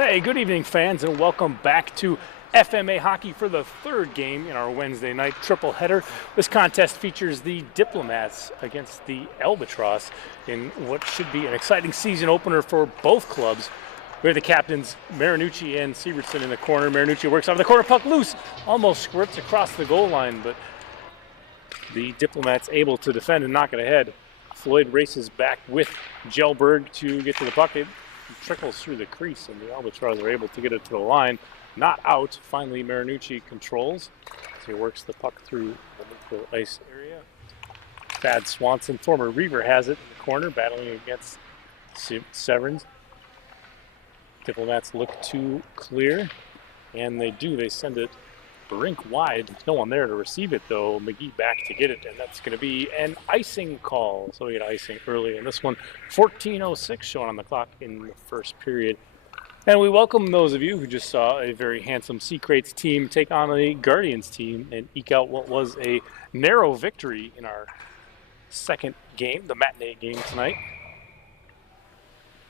Hey, good evening, fans, and welcome back to FMA Hockey for the third game in our Wednesday night triple header. This contest features the Diplomats against the Albatross in what should be an exciting season opener for both clubs. We have the captains, Marinucci and Sievertson, in the corner. Marinucci works out of the corner, puck loose, almost squirts across the goal line, but the Diplomats able to defend and knock it ahead. Floyd races back with Gelberg to get to the puck. It trickles through the crease, and the Albatross are able to get it to the line. Not out. Finally, Marinucci controls as he works the puck through the neutral ice area. Thad Swanson, former Reaver, has it in the corner, battling against Severns. Diplomats look to clear, and they do. They send it rink wide. There's no one there to receive it, though. McGee back to get it, and that's going to be an icing call. So we get icing early in this one. 14:06 showing on the clock in the first period. And we welcome those of you who just saw a very handsome Sea Crates team take on a Guardians team and eke out what was a narrow victory in our second game, the matinee game tonight.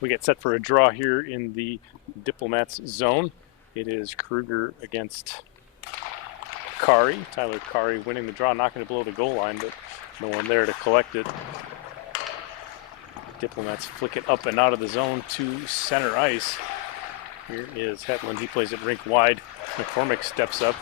We get set for a draw here in the Diplomats zone. It is Kruger against Kari. Tyler Kari winning the draw, not going to blow the goal line, but no one there to collect it. Diplomats flick it up and out of the zone to center ice. Here is Hetland. He plays it rink wide. McCormick steps up.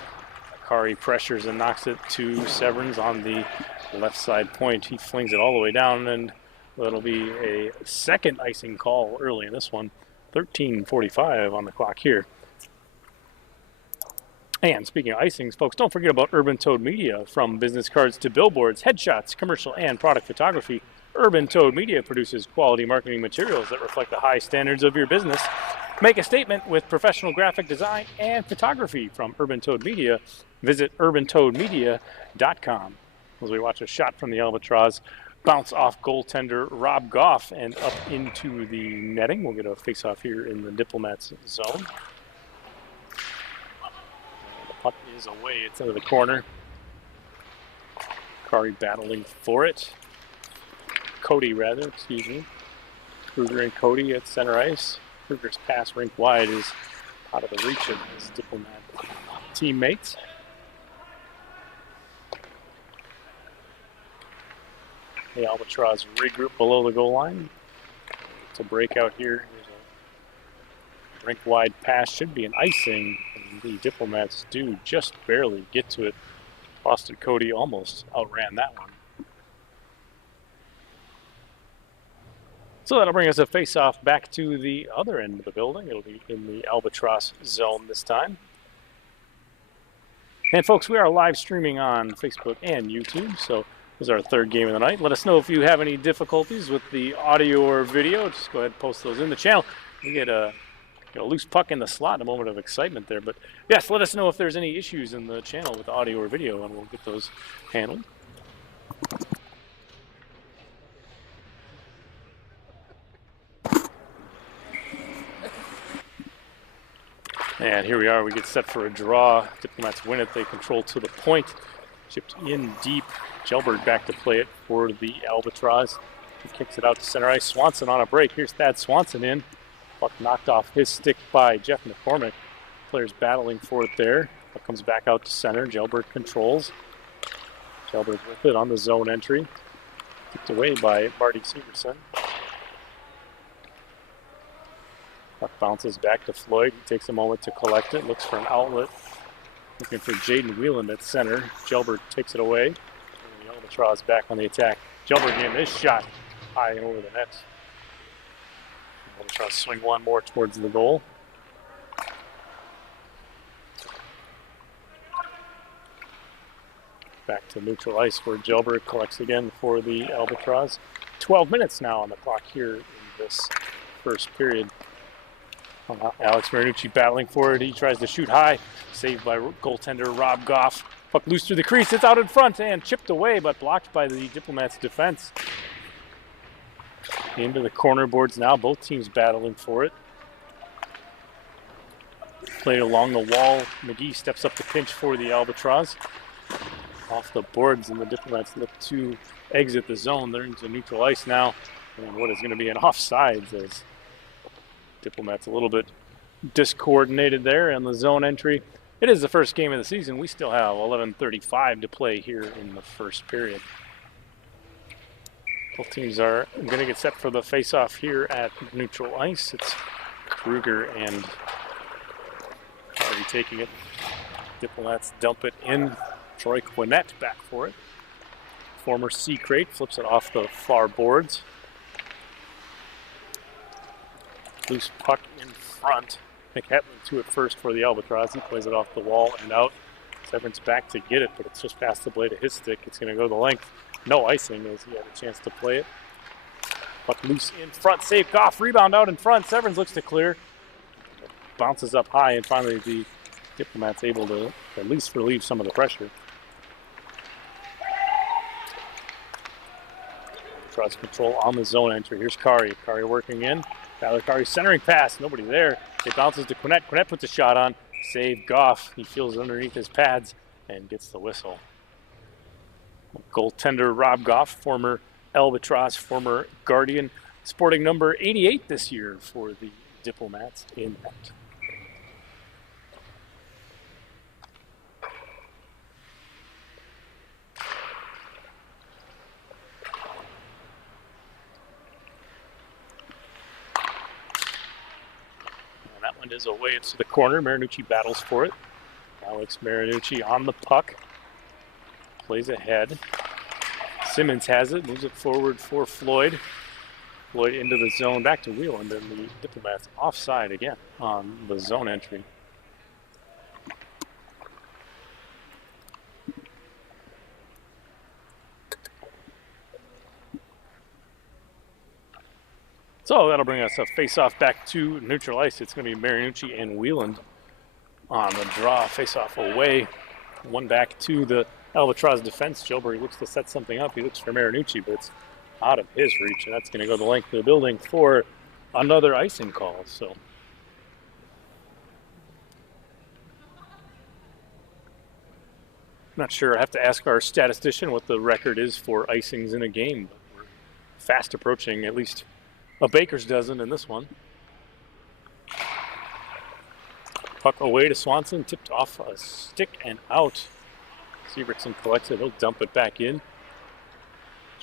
Kari pressures and knocks it to Severns on the left side point. He flings it all the way down, and that'll be a second icing call early in this one. 13:45 on the clock here. And speaking of icings, folks, don't forget about Urban Toad Media. From business cards to billboards, headshots, commercial, and product photography, Urban Toad Media produces quality marketing materials that reflect the high standards of your business. Make a statement with professional graphic design and photography from Urban Toad Media. Visit urbantoadmedia.com. As we watch a shot from the Albatross bounce off goaltender Rob Goff and up into the netting. We'll get a face-off here in the Diplomats zone. Puck is away. It's into the corner. Kari battling for it. Cody, excuse me. Kruger and Cody at center ice. Kruger's pass rink wide is out of the reach of his Diplomat teammates. The Albatross regroup below the goal line. It's a breakout here. There's a rink wide pass. Should be an icing. The Diplomats do just barely get to it. Boston Cody almost outran that one. So that'll bring us a face-off back to the other end of the building. It'll be in the Albatross zone this time. And folks, we are live streaming on Facebook and YouTube, so this is our third game of the night. Let us know if you have any difficulties with the audio or video. Just go ahead and post those in the channel. We get a loose puck in the slot, a moment of excitement there. But yes, let us know if there's any issues in the channel with audio or video, and we'll get those handled. And here we are. We get set for a draw. Diplomats win it. They control to the point. Chipped in deep. Gelberg back to play it for the Albatross. He kicks it out to center ice. Swanson on a break. Here's Thad Swanson in. Puck knocked off his stick by Jeff McCormick. Players battling for it there. Puck comes back out to center. Gelberg controls. Gelberg with it on the zone entry. Kicked away by Marty Sievertson. Puck bounces back to Floyd. He takes a moment to collect it. Looks for an outlet. Looking for Jaden Whelan at center. Gelberg takes it away. And the Albatross back on the attack. Gelberg getting this shot high and over the net. Albatross swing one more towards the goal. Back to neutral ice where Gelberg collects again for the Albatross. 12 minutes now on the clock here in this first period. Alex Marinucci battling for it. He tries to shoot high. Saved by goaltender Rob Goff. Puck loose through the crease. It's out in front and chipped away, but blocked by the Diplomats' defense. Into the corner boards now. Both teams battling for it. Played along the wall. McGee steps up the pinch for the Albatross. Off the boards, and the Diplomats look to exit the zone. They're into neutral ice now. And what is going to be an offsides as Diplomats a little bit discoordinated there in the zone entry. It is the first game of the season. We still have 11:35 to play here in the first period. Both teams are going to get set for the face-off here at neutral ice. It's Kruger and Harvey taking it. Diplomats dump it in. Troy Quinnett back for it. Former C Crate flips it off the far boards. Loose puck in front. Nick Hetland to it first for the Albatross. He plays it off the wall and out. Severance back to get it, but it's just past the blade of his stick. It's going to go the length. No icing as he had a chance to play it. Puck loose in front. Save Goff. Rebound out in front. Severance looks to clear. Bounces up high, and finally the Diplomats able to at least relieve some of the pressure. Cross control on the zone entry. Here's Kari. Kari working in. Tyler Kari centering pass. Nobody there. It bounces to Quinnett. Quinnett puts a shot on. Save Goff. He feels it underneath his pads and gets the whistle. Goaltender Rob Goff, former Albatross, former Guardian, sporting number 88 this year for the Diplomats in net. And that one is away. It's to the corner. Marinucci battles for it. Alex Marinucci on the puck. Plays ahead. Simmons has it, moves it forward for Floyd. Floyd into the zone, back to Wheeland, and the Diplomats offside again on the zone entry. So that'll bring us a face-off back to neutral ice. It's going to be Marinucci and Wheeland on the draw. Face-off away. One back to the Albatross defense. Gilbert looks to set something up. He looks for Marinucci, but it's out of his reach, and that's going to go the length of the building for another icing call. So not sure. I have to ask our statistician what the record is for icings in a game. But we're fast approaching at least a baker's dozen in this one. Puck away to Swanson, tipped off a stick and out. Sievertson collects it, he'll dump it back in.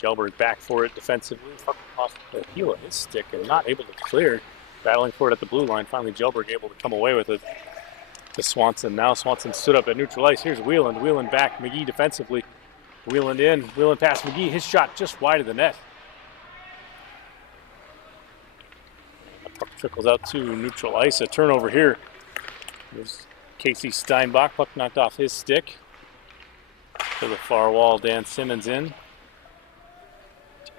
Gelberg back for it defensively, puck off the heel of his stick and not able to clear. Battling for it at the blue line, finally Gelberg able to come away with it to Swanson. Now Swanson stood up at neutral ice. Here's Wheeland, Wheeland back, McGee defensively. Wheeland in, Wheeland past McGee, his shot just wide of the net. The puck trickles out to neutral ice, a turnover here. There's Casey Steinbach, puck knocked off his stick. To the far wall, Dan Simmons in.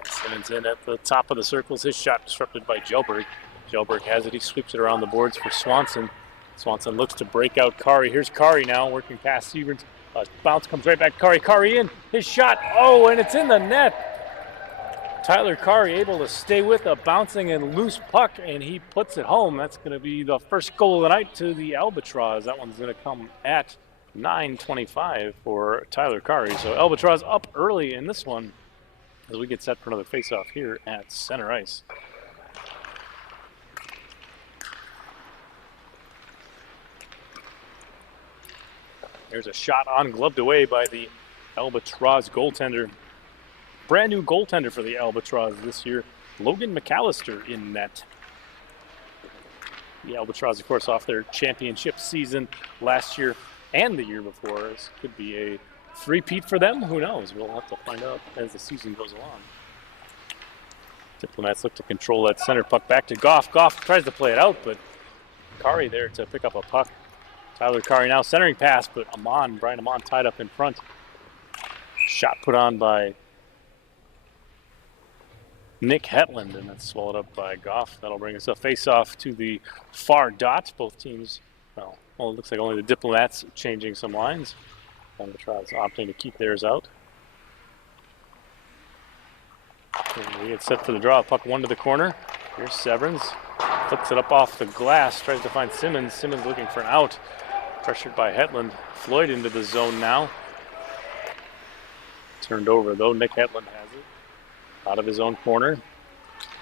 Simmons in at the top of the circles. His shot disrupted by Gelberg. Gelberg has it. He sweeps it around the boards for Swanson. Swanson looks to break out Kari. Here's Kari now working past Severance. Bounce comes right back. Kari in. His shot. Oh, and it's in the net. Tyler Kari able to stay with a bouncing and loose puck, and he puts it home. That's going to be the first goal of the night to the Albatross. That one's going to come at 9:25 for Tyler Kari. So Albatross up early in this one as we get set for another face-off here at center ice. There's a shot on, gloved away by the Albatross goaltender. Brand new goaltender for the Albatross this year, Logan McAllister in net. The Albatross, of course, off their championship season last year and the year before. This could be a three-peat for them. Who knows? We'll have to find out as the season goes along. Diplomats look to control that center puck back to Goff. Goff tries to play it out, but Kari there to pick up a puck. Tyler Kari now centering pass, but Brian Amon tied up in front. Shot put on by Nick Hetland, and that's swallowed up by Goff. That'll bring us a face-off to the far dot. Both teams, well, it looks like only the Diplomats changing some lines. Albatross opting to keep theirs out. And we get set for the draw. Puck one to the corner. Here's Severance. Flips it up off the glass. Tries to find Simmons. Simmons looking for an out. Pressured by Hetland. Floyd into the zone now. Turned over though. Nick Hetland has it. Out of his own corner.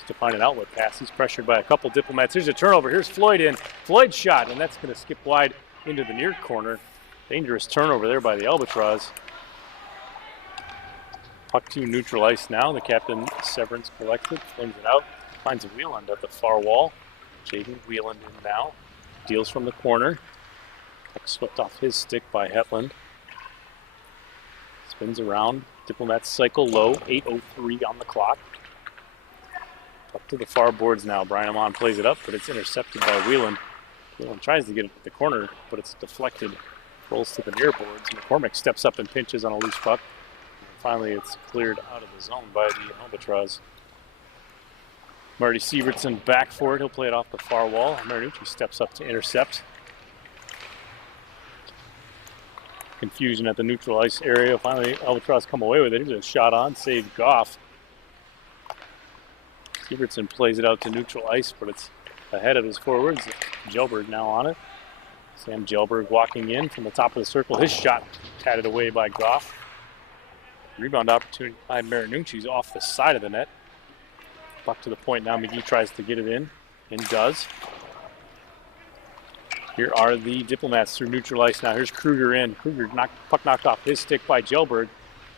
to find an outlet pass. He's pressured by a couple Diplomats. Here's a turnover. Here's Floyd in. Floyd's shot, and that's going to skip wide into the near corner. Dangerous turnover there by the Albatross. Puck to neutral ice now. The captain, Severance, collects it, flings it out, finds Wieland at the far wall. Jaden Wieland in now. Deals from the corner. Puck swept off his stick by Hetland. Spins around. Diplomats cycle low. 8:03 on the clock. Up to the far boards now. Brian Amon plays it up, but it's intercepted by Wieland. Wieland tries to get it to the corner, but it's deflected. Rolls to the near boards. McCormick steps up and pinches on a loose puck. And finally, it's cleared out of the zone by the Albatross. Marty Sievertson back for it. He'll play it off the far wall. Marinucci steps up to intercept. Confusion at the neutral ice area. Finally, Albatross come away with it. Here's a shot on, saved Goff. Sievertson plays it out to neutral ice, but it's ahead of his forwards. Gelberg now on it. Sam Gelberg walking in from the top of the circle. His shot tatted away by Goff. Rebound opportunity by Marinucci's off the side of the net. Puck to the point now. McGee tries to get it in and does. Here are the Diplomats through neutral ice now. Here's Kruger in. Kruger puck knocked off his stick by Gelberg.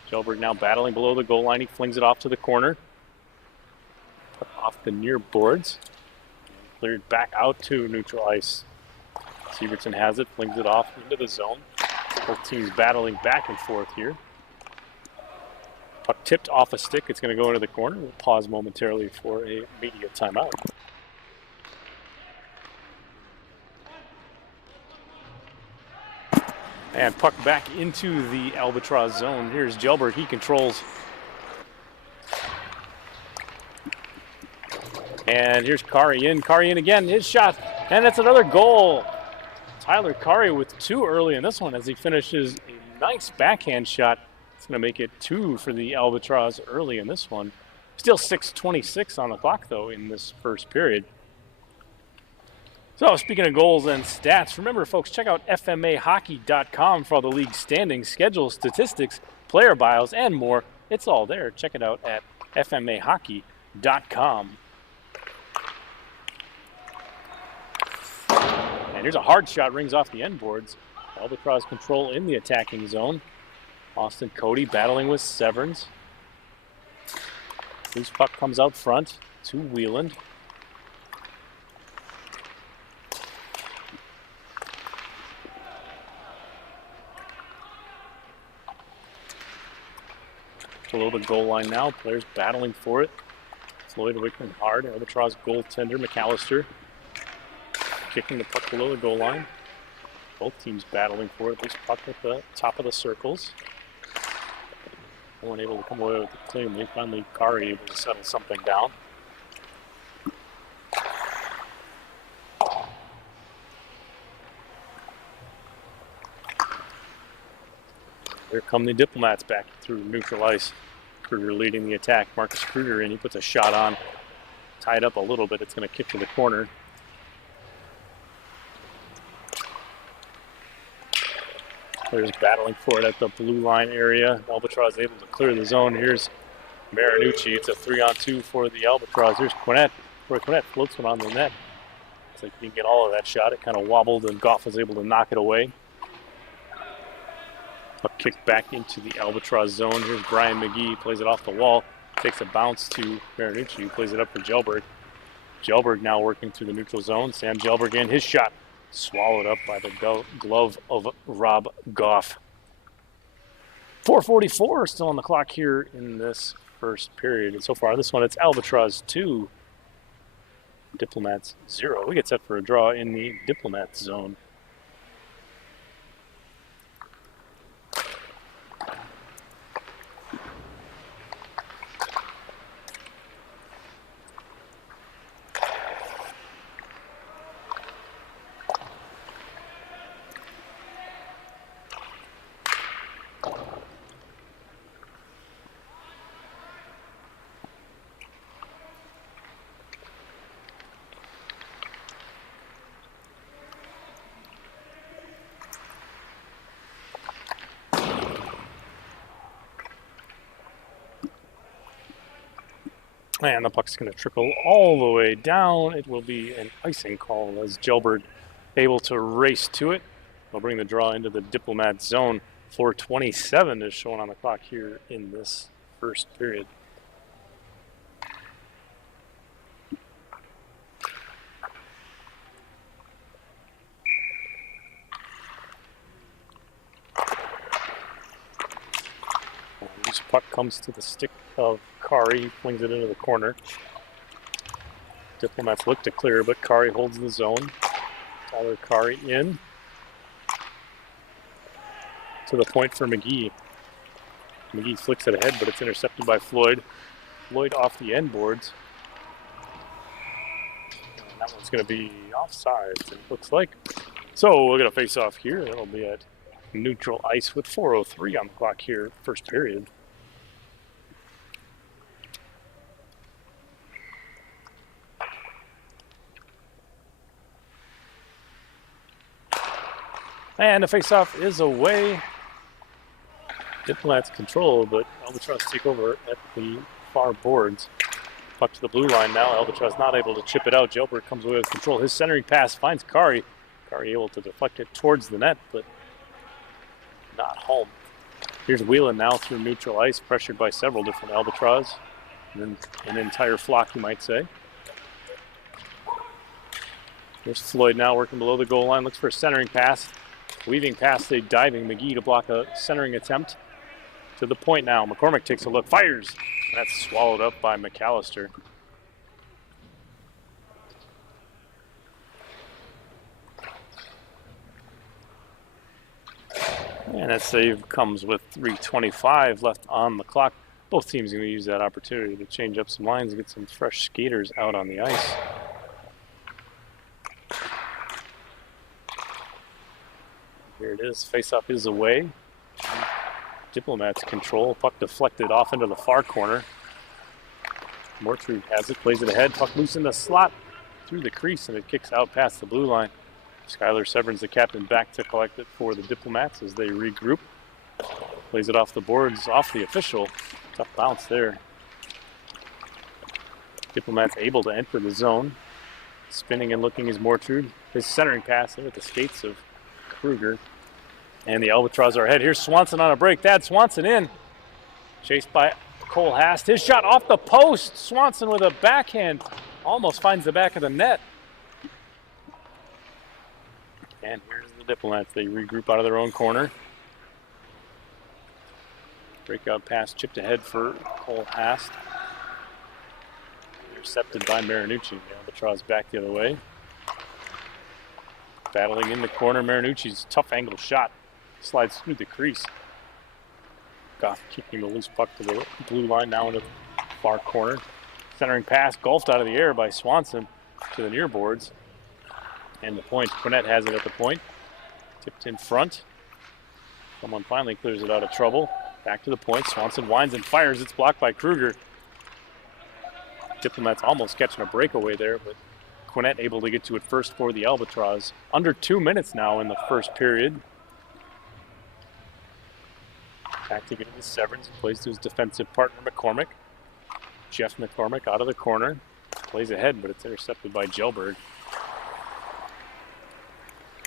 Gelberg now battling below the goal line. He flings it off to the corner. Puck off the near boards. Cleared back out to neutral ice. Sievertson has it, flings it off into the zone. Both teams battling back and forth here. Puck tipped off a stick. It's going to go into the corner. We'll pause momentarily for a media timeout. And puck back into the Albatross zone. Here's Gelberg. He controls. And here's Kari in. Kari in again. His shot. And that's another goal. Tyler Kari with two early in this one as he finishes a nice backhand shot. It's going to make it 2 for the Albatross early in this one. Still 6:26 on the clock, though, in this first period. So, speaking of goals and stats, remember, folks, check out FMAHockey.com for all the league standings, schedules, statistics, player bios, and more. It's all there. Check it out at FMAHockey.com. And here's a hard shot, rings off the end boards. Albatross control in the attacking zone. Austin Cody battling with Severance. Loose puck comes out front to Wieland. Below the goal line now, players battling for it. Floyd Wickman hard, Albatross goaltender McAllister kicking the puck below the goal line. Both teams battling for it. Loose puck at the top of the circles. No one able to come away with it cleanly. Finally, Kari able to settle something down. Here come the Diplomats back through neutral ice. Kruger leading the attack. Marcus Kruger in. He puts a shot on. Tied up a little bit. It's going to kick to the corner. Players battling for it at the blue line area. Albatross able to clear the zone. Here's Marinucci. It's a 3-on-2 for the Albatross. Here's Quinnett. Where Quinnett floats one on the net. Looks like he didn't get all of that shot. It kind of wobbled and Goff was able to knock it away. Puck kicked back into the Albatross zone. Here's Brian McGee. Plays it off the wall. Takes a bounce to Marinucci, who plays it up for Gelberg. Gelberg now working through the neutral zone. Sam Gelberg in. His shot swallowed up by the glove of Rob Goff. 4:44 still on the clock here in this first period. And so far this one, it's Albatross 2, Diplomats 0. We get set for a draw in the Diplomats zone. And the puck's going to trickle all the way down. It will be an icing call as Gelberg able to race to it. They'll bring the draw into the Diplomat zone. 4:27 is shown on the clock here in this first period. This puck comes to the stick of Kari. He flings it into the corner. Diplomats look to clear, but Kari holds the zone. Tyler Kari in. To the point for McGee. McGee flicks it ahead, but it's intercepted by Floyd. Floyd off the end boards. And that one's going to be offsides, it looks like. So we're going to face off here. That'll be at neutral ice with 4:03 on the clock here, first period. And the face-off is away. Diplomats control, but Albatross take over at the far boards. Puck to the blue line now. Albatross not able to chip it out. Gelberg comes away with control. His centering pass finds Kari. Kari able to deflect it towards the net, but not home. Here's Whelan now through neutral ice, pressured by several different Albatross. And then an entire flock, you might say. There's Floyd now working below the goal line. Looks for a centering pass. Weaving past a diving McGee to block a centering attempt. To the point now. McCormick takes a look, fires. That's swallowed up by McAllister. And that save comes with 3:25 left on the clock. Both teams are going to use that opportunity to change up some lines and get some fresh skaters out on the ice. Here it is. Face-off is away. Diplomats control. Puck deflected off into the far corner. Mortrud has it, plays it ahead. Puck loose in the slot through the crease, and it kicks out past the blue line. Skylar Severns, the captain, back to collect it for the Diplomats as they regroup. Plays it off the boards, off the official. Tough bounce there. Diplomats able to enter the zone. Spinning and looking is Mortrud. His centering pass in with the skates of Kruger. And the Albatross are ahead. Here's Swanson on a break. Thad Swanson in. Chased by Cole Hast. His shot off the post. Swanson with a backhand. Almost finds the back of the net. And here's the Diplomats. They regroup out of their own corner. Breakout pass chipped ahead for Cole Hast. Intercepted by Marinucci. The Albatross back the other way. Battling in the corner. Marinucci's tough angle shot slides through the crease. Goff kicking the loose puck to the blue line, now into the far corner. Centering pass golfed out of the air by Swanson to the near boards. And the point. Quinette has it at the point. Tipped in front. Someone finally clears it out of trouble. Back to the point. Swanson winds and fires. It's blocked by Kruger. Diplomats almost catching a breakaway there, but Quinette able to get to it first for the Albatross. Under 2 minutes now in the first period. Back to get it to Severns. Plays to his defensive partner, McCormick. Jeff McCormick out of the corner. Plays ahead, but it's intercepted by Gelberg.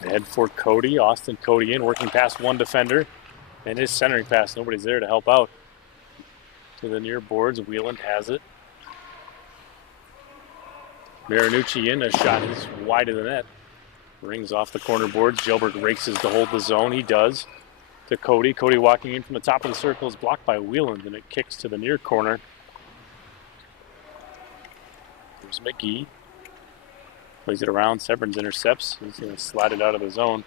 Ahead for Cody. Austin Cody in, working past one defender. And his centering pass, nobody's there to help out. To the near boards, Wheeland has it. Marinucci in, a shot is wide of the net. Rings off the corner boards. Gelberg races to hold the zone. He does. To Cody. Cody walking in from the top of the circle is blocked by Wheeland, and it kicks to the near corner. There's McGee. Plays it around. Severns intercepts. He's going to slide it out of the zone.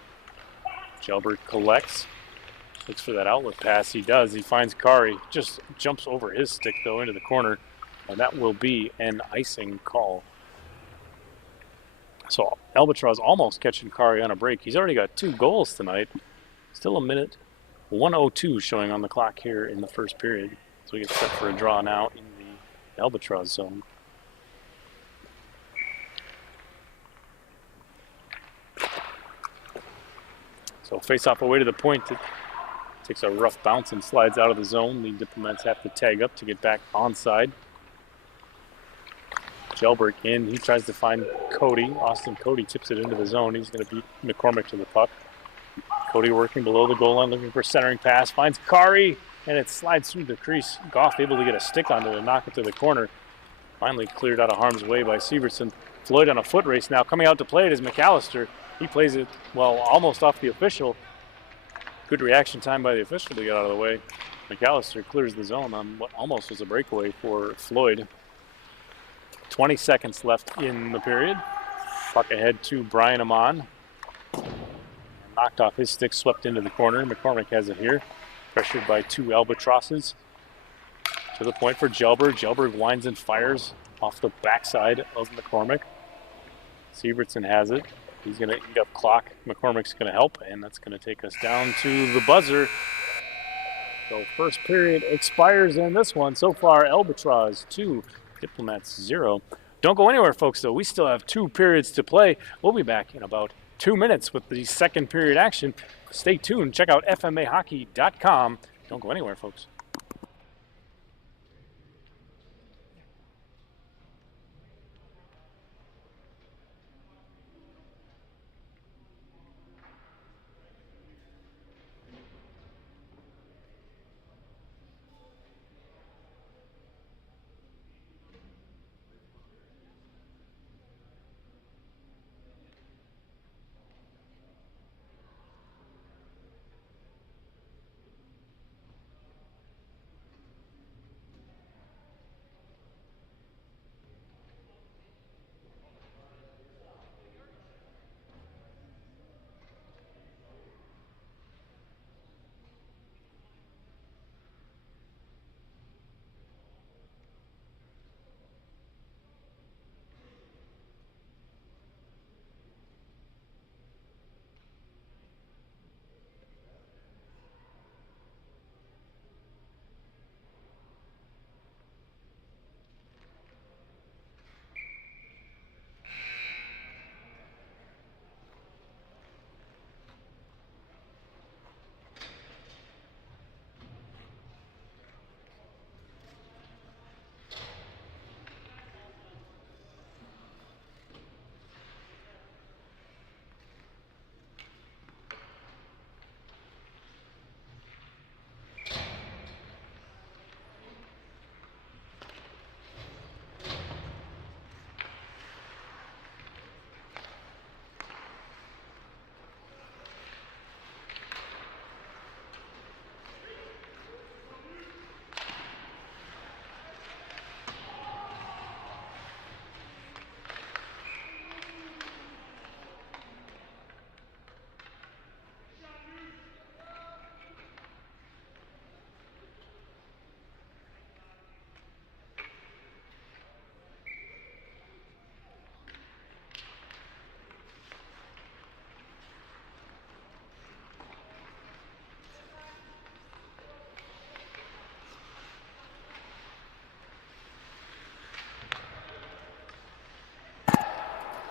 Gelberg collects. Looks for that outlet pass. He does. He finds Kari. Just jumps over his stick, though, into the corner. And that will be an icing call. So Albatross almost catching Kari on a break. He's already got 2 goals tonight. Still a minute 1:02 showing on the clock here in the first period. So we get set for a draw now in the Albatross zone. So face off away to the point. It takes a rough bounce and slides out of the zone. The Diplomats have to tag up to get back onside. Gelberg in. He tries to find Cody. Austin Cody tips it into the zone. He's going to beat McCormick to the puck. Cody working below the goal line, looking for centering pass. Finds Kari, and it slides through the crease. Goff able to get a stick on it and knock it to the corner. Finally cleared out of harm's way by Severson. Floyd on a foot race now. Coming out to play it is McAllister. He plays it, well, almost off the official. Good reaction time by the official to get out of the way. McAllister clears the zone on what almost was a breakaway for Floyd. 20 seconds left in the period. Puck ahead to Brian Amon. Knocked off his stick, swept into the corner. McCormick has it here. Pressured by two Albatrosses. To the point for Gelberg. Gelberg winds and fires off the backside of McCormick. Severson has it. He's going to eat up clock. McCormick's going to help, and that's going to take us down to the buzzer. So first period expires in this one. So far, Albatross 2, Diplomats 0. Don't go anywhere, folks, though. We still have 2 periods to play. We'll be back in about 2 minutes with the second period action. Stay tuned. Check out FMAHockey.com. Don't go anywhere, folks.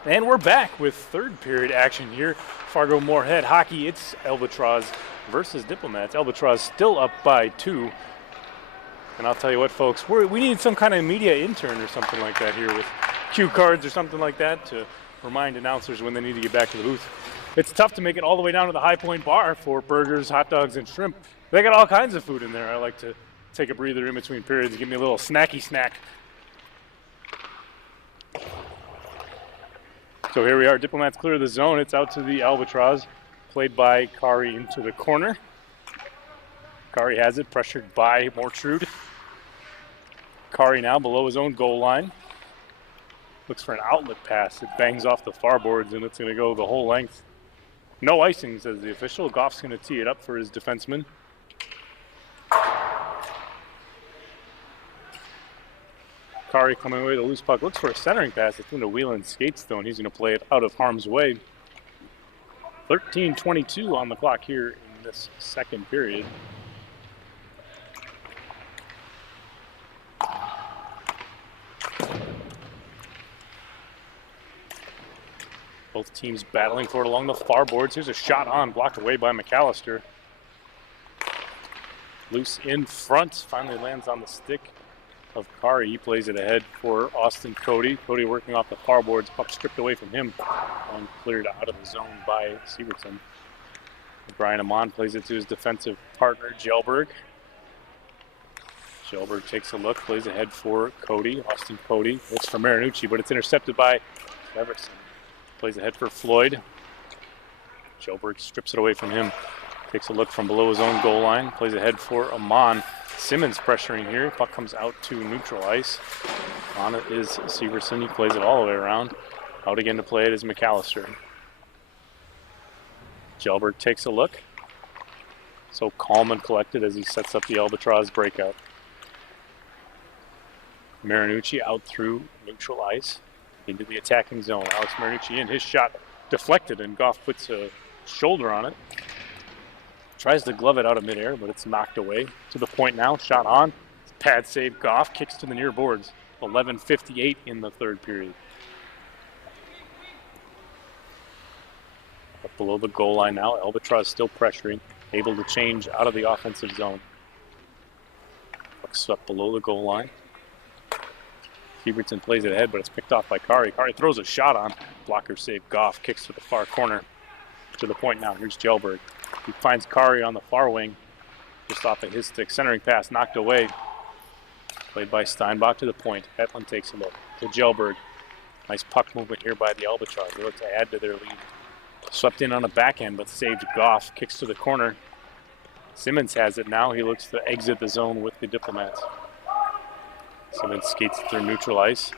And we're back with third period action here. Fargo-Moorhead hockey, it's Albatross versus Diplomats. Albatross still up by 2. And I'll tell you what, folks, we need some kind of media intern or something like that here with cue cards or something like that to remind announcers when they need to get back to the booth. It's tough to make it all the way down to the High Point bar for burgers, hot dogs, and shrimp. They got all kinds of food in there. I like to take a breather in between periods and give me a little snacky snack. So here we are, Diplomats clear the zone. It's out to the Albatross, played by Kari into the corner. Kari has it, pressured by Mortrude. Kari now below his own goal line. Looks for an outlet pass. It bangs off the far boards, and it's going to go the whole length. No icing, says the official. Goff's going to tee it up for his defenseman. Kari coming away with a loose puck. Looks for a centering pass. It's into Whelan skates, though, and he's going to play it out of harm's way. 13:22 on the clock here in this second period. Both teams battling for it along the far boards. Here's a shot on, blocked away by McAllister. Loose in front, finally lands on the stick of Kari. He plays it ahead for Austin Cody. Cody working off the far boards. Puck stripped away from him and cleared out of the zone by Sievertson. Brian Amon plays it to his defensive partner, Jelberg. Jelberg takes a look, plays ahead for Cody. Austin Cody looks for Marinucci, but it's intercepted by Everson. Plays ahead for Floyd. Jelberg strips it away from him. Takes a look from below his own goal line. Plays ahead for Amon. Simmons pressuring here. Puck comes out to neutral ice. On it is Sievertson. He plays it all the way around. Out again to play it is McAllister. Jelberg takes a look. So calm and collected as he sets up the Albatross breakout. Marinucci out through neutral ice into the attacking zone. Alex Marinucci in. His shot deflected and Goff puts a shoulder on it. Tries to glove it out of midair, but it's knocked away. To the point now, shot on. Pad save, Goff kicks to the near boards. 11:58 in the third period. Up below the goal line now, Albatross still pressuring, able to change out of the offensive zone. Puck's up below the goal line. Sievertson plays it ahead, but it's picked off by Kari. Kari throws a shot on. Blocker save, Goff kicks to the far corner. To the point now, here's Jelberg. He finds Kari on the far wing, just off of his stick. Centering pass knocked away. Played by Steinbach to the point. Hetland takes a look to Jelberg. Nice puck movement here by the Albatross. They look to add to their lead. Swept in on a backhand, but saved Goff. Kicks to the corner. Simmons has it now. He looks to exit the zone with the Diplomats. Simmons skates through neutral ice.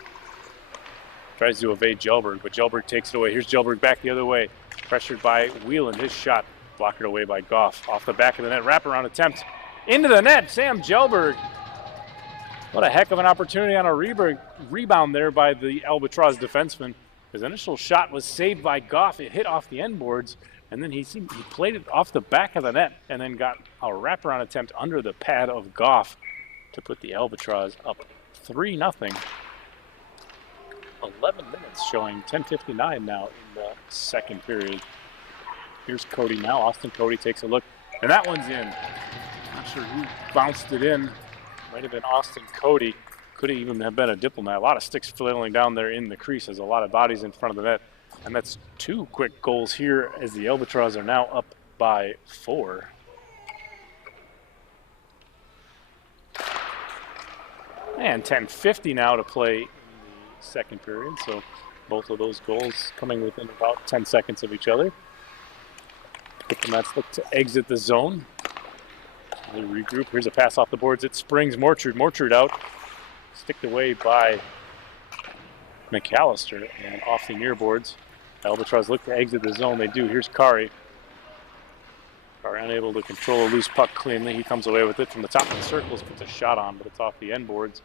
Tries to evade Jelberg, but Jelberg takes it away. Here's Jelberg back the other way. Pressured by Whelan. His shot blocked away by Goff. Off the back of the net. Wraparound attempt. Into the net. Sam Jelberg. What a heck of an opportunity on a rebound there by the Albatross defenseman. His initial shot was saved by Goff. It hit off the end boards, and then he played it off the back of the net and then got a wraparound attempt under the pad of Goff to put the Albatross up 3-0. 11 minutes showing 10:59 now in the second period. Here's Cody now. Austin Cody takes a look, and that one's in. Not sure who bounced it in. Might have been Austin Cody. Could even have been a Diplomat. A lot of sticks flailing down there in the crease. There's a lot of bodies in front of the net. And that's 2 quick goals here as the Albatross are now up by 4. And 10:50 now to play in the second period. So both of those goals coming within about 10 seconds of each other. Diplomats look to exit the zone. They regroup. Here's a pass off the boards. It springs Mortrud. Mortrud out. Sticked away by McAllister and off the near boards. Albatross look to exit the zone. They do. Here's Kari. Kari unable to control a loose puck cleanly. He comes away with it from the top of the circles, puts a shot on, but it's off the end boards.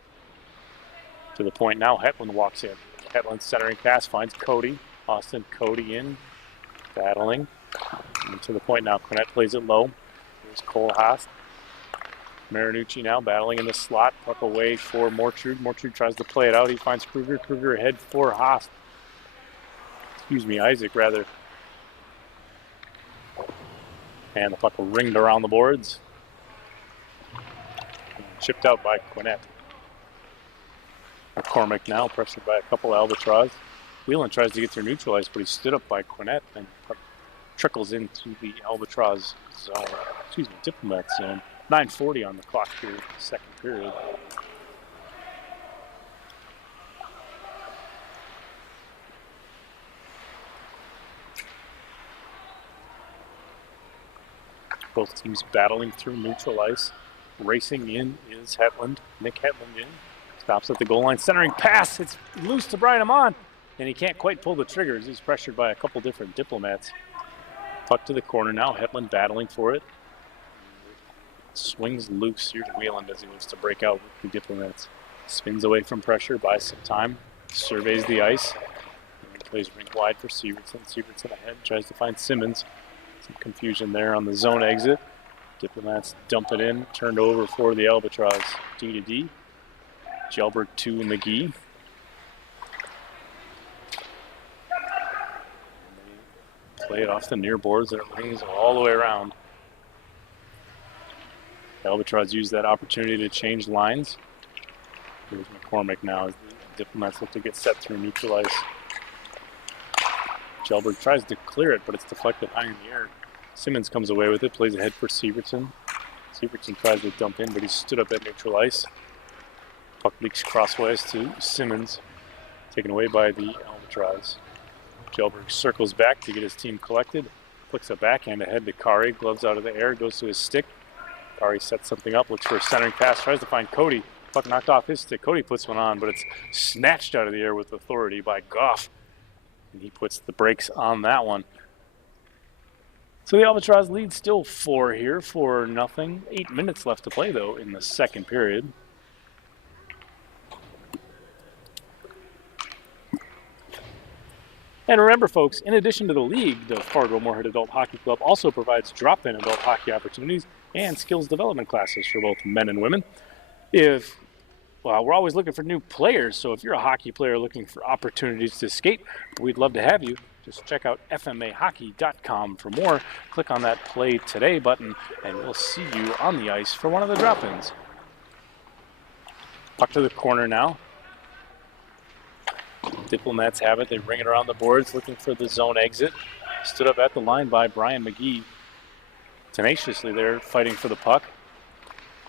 To the point now, Hetland walks in. Hetland centering pass finds Cody. Austin Cody in, battling. And to the point now, Quinette plays it low. Here's Cole Haas. Marinucci now battling in the slot. Puck away for Mortrud. Mortrud tries to play it out. He finds Kruger. Kruger ahead for Haas. Isaac rather. And the puck ringed around the boards. And chipped out by Quinette. McCormick now pressured by a couple Albatross. Whelan tries to get through neutral ice, but he's stood up by Quinette and trickles into the Albatross zone. Diplomat zone. 9:40 on the clock here, second period. Both teams battling through neutral ice. Racing in is Hetland. Nick Hetland in. Stops at the goal line. Centering pass. It's loose to Brian Amon. And he can't quite pull the triggers. He's pressured by a couple different Diplomats. Puck to the corner now. Hetland battling for it. Swings loose. Here's Whelan as he looks to break out with the Diplomats. Spins away from pressure, buys some time. Surveys the ice. And plays rink wide for Sievertson. Sievertson ahead. Tries to find Simmons. Some confusion there on the zone exit. Diplomats dump it in. Turned over for the Albatross. D to D. Jelberg to McGee. Play it off the near boards and it rings all the way around. The Albatross used that opportunity to change lines. Here's McCormick now as the Diplomats look to get set through neutral ice. Jelberg tries to clear it, but it's deflected high in the air. Simmons comes away with it, plays ahead for Severson. Severson tries to dump in, but he's stood up at neutral ice. Puck leaks crosswise to Simmons, taken away by the Albatross. Jelberg circles back to get his team collected. Flicks a backhand ahead to Kari, gloves out of the air, goes to his stick. Kari sets something up, looks for a centering pass, tries to find Cody. Puck knocked off his stick. Cody puts one on, but it's snatched out of the air with authority by Goff. And he puts the brakes on that one. So the Albatross lead still 4 here, 4-0. 8 minutes left to play, though, in the second period. And remember, folks, in addition to the league, the Fargo-Moorhead Adult Hockey Club also provides drop-in adult hockey opportunities and skills development classes for both men and women. We're always looking for new players, so if you're a hockey player looking for opportunities to skate, we'd love to have you. Just check out fmahockey.com for more. Click on that Play Today button, and we'll see you on the ice for one of the drop-ins. Puck to the corner now. Diplomats have it. They ring it around the boards, looking for the zone exit. Stood up at the line by Brian McGee. Tenaciously there, fighting for the puck.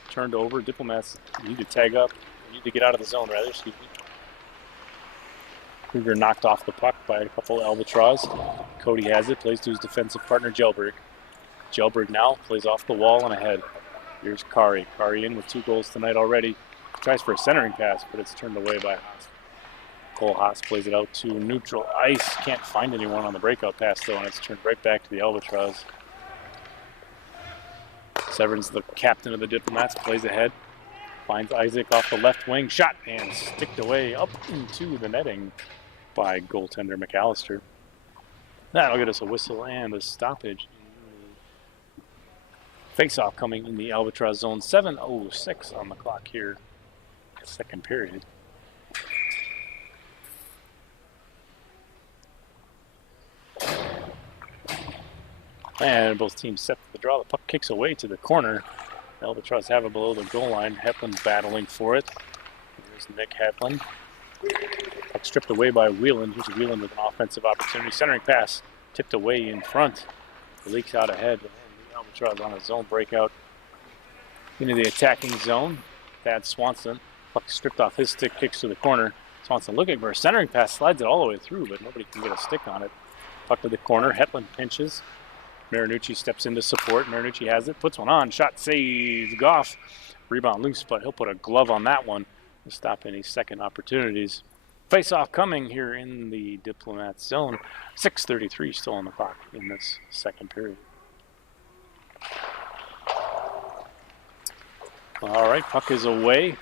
Turned over. Diplomats need to tag up. Need to get out of the zone, rather. Excuse me. Kruger knocked off the puck by a couple Albatross. Cody has it. Plays to his defensive partner, Jelberg. Jelberg now plays off the wall and ahead. Here's Kari. Kari in with 2 goals tonight already. Tries for a centering pass, but it's turned away by Haas. Cole Haas plays it out to neutral ice. Can't find anyone on the breakout pass, though, and it's turned right back to the Albatross. Severns, the captain of the Diplomats, plays ahead. Finds Isaac off the left wing. Shot and sticked away up into the netting by goaltender McAllister. That'll get us a whistle and a stoppage. Face-off coming in the Albatross zone. 7:06 on the clock here. Second period. And both teams set for the draw. The puck kicks away to the corner. The Albatross have it below the goal line. Hetland battling for it. Here's Nick Hetland. Puck stripped away by Whelan. Here's Whelan with an offensive opportunity. Centering pass tipped away in front. It leaks out ahead. And the Albatross on a zone breakout into the attacking zone. Thad Swanson. Puck stripped off his stick, kicks to the corner. Swanson looking for a centering pass, slides it all the way through, but nobody can get a stick on it. Puck to the corner. Hetland pinches. Marinucci steps in to support. Marinucci has it, puts one on, shot saved. Goff, rebound loose, but he'll put a glove on that one to stop any second opportunities. Face-off coming here in the Diplomats zone. 6:33 still on the clock in this second period. All right, puck is away.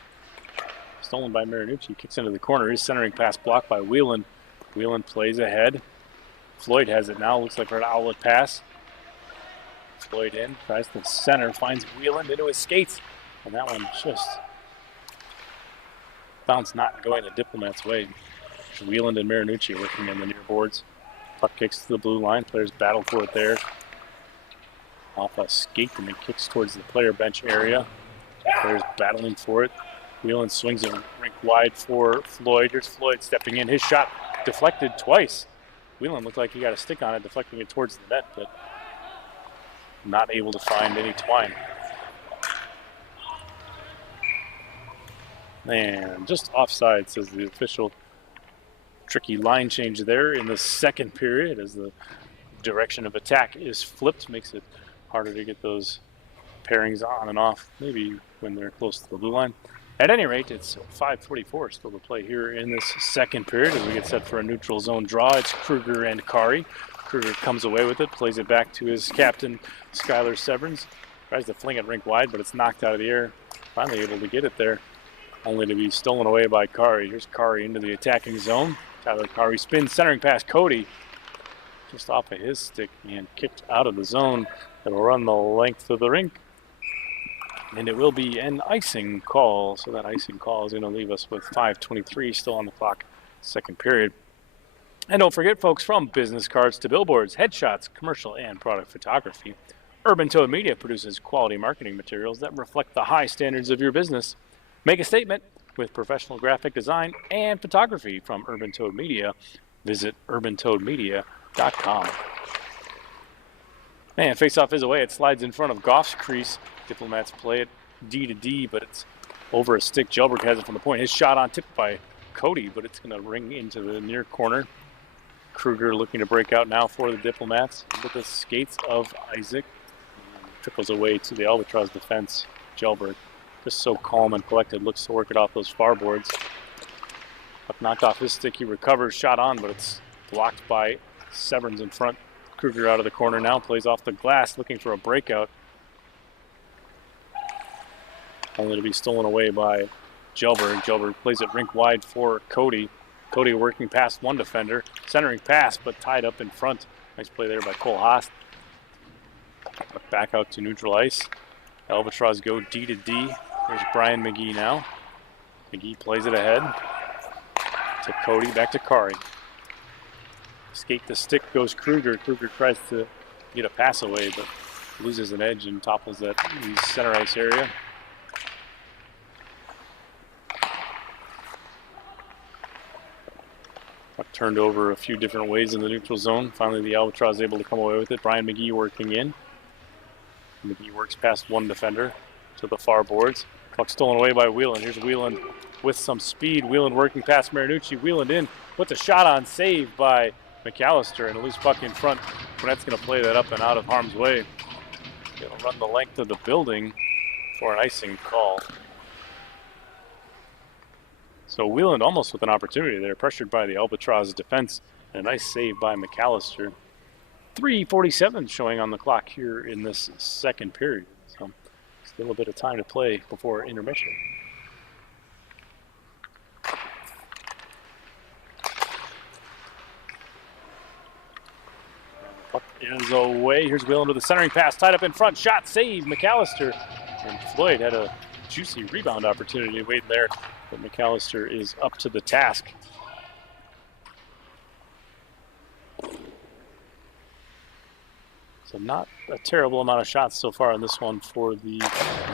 Stolen by Marinucci, kicks into the corner. His centering pass blocked by Whelan. Whelan plays ahead. Floyd has it now, looks like an outlet pass. Floyd in, tries to center, finds Whelan into his skates, and that one just bounced not going the Diplomats' way. Whelan and Marinucci working in the near boards. Puck kicks to the blue line, players battle for it there. Off a skate and then kicks towards the player bench area. Players battling for it. Whelan swings it rink wide for Floyd. Here's Floyd stepping in. His shot deflected twice. Whelan looked like he got a stick on it, deflecting it towards the net, but not able to find any twine. And just offside, says the official. Tricky line change there in the second period as the direction of attack is flipped. Makes it harder to get those pairings on and off, maybe when they're close to the blue line. At any rate, it's 5:44 still to play here in this second period as we get set for a neutral zone draw. It's Kruger and Kari. Kruger comes away with it, plays it back to his captain, Skylar Severns. Tries to fling it rink wide, but it's knocked out of the air. Finally able to get it there, only to be stolen away by Kari. Here's Kari into the attacking zone. Tyler Kari spins, centering pass, Cody. Just off of his stick and kicked out of the zone. It'll run the length of the rink. And it will be an icing call. So that icing call is going to leave us with 5:23 still on the clock, second period. And don't forget, folks, from business cards to billboards, headshots, commercial and product photography, Urban Toad Media produces quality marketing materials that reflect the high standards of your business. Make a statement, with professional graphic design and photography from Urban Toad Media. Visit urbantoadmedia.com. Man, face-off is away. It slides in front of Goff's crease. Diplomats play it D to D, but it's over a stick. Jelberg has it from the point. His shot on tipped by Cody, but it's going to ring into the near corner. Kruger looking to break out now for the Diplomats with the skates of Isaac. And trickles away to the Albatross defense. Jelberg, just so calm and collected, looks to work it off those far boards. Puck knocked off his stick. He recovers, shot on, but it's blocked by Severns in front. Kruger out of the corner now, plays off the glass, looking for a breakout. Only to be stolen away by Jelberg. Jelberg plays it rink wide for Cody. Cody working past one defender. Centering pass, but tied up in front. Nice play there by Cole Haas. Back out to neutral ice. Albatross go D to D. There's Brian McGee now. McGee plays it ahead to Cody, back to Kari. Skate the stick goes Kruger. Kruger tries to get a pass away, but loses an edge and topples that center ice area. Puck turned over a few different ways in the neutral zone. Finally, the Albatross is able to come away with it. Brian McGee working in. McGee works past one defender to the far boards. Puck stolen away by Wheeland. Here's Wheeland with some speed. Wheeland working past Marinucci. Wheeland in, puts a shot on, saved by McAllister, and a loose puck in front. Burnett's going to play that up and out of harm's way. He'll run the length of the building for an icing call. So Wheeland almost with an opportunity there, pressured by the Albatross defense, and a nice save by McAllister. 3:47 showing on the clock here in this second period. So still a bit of time to play before intermission. Puck is away. Here's Wheeland with a centering pass, tied up in front. Shot, save, McAllister. And Floyd had a juicy rebound opportunity waiting there, but McAllister is up to the task. So not a terrible amount of shots so far in this one for the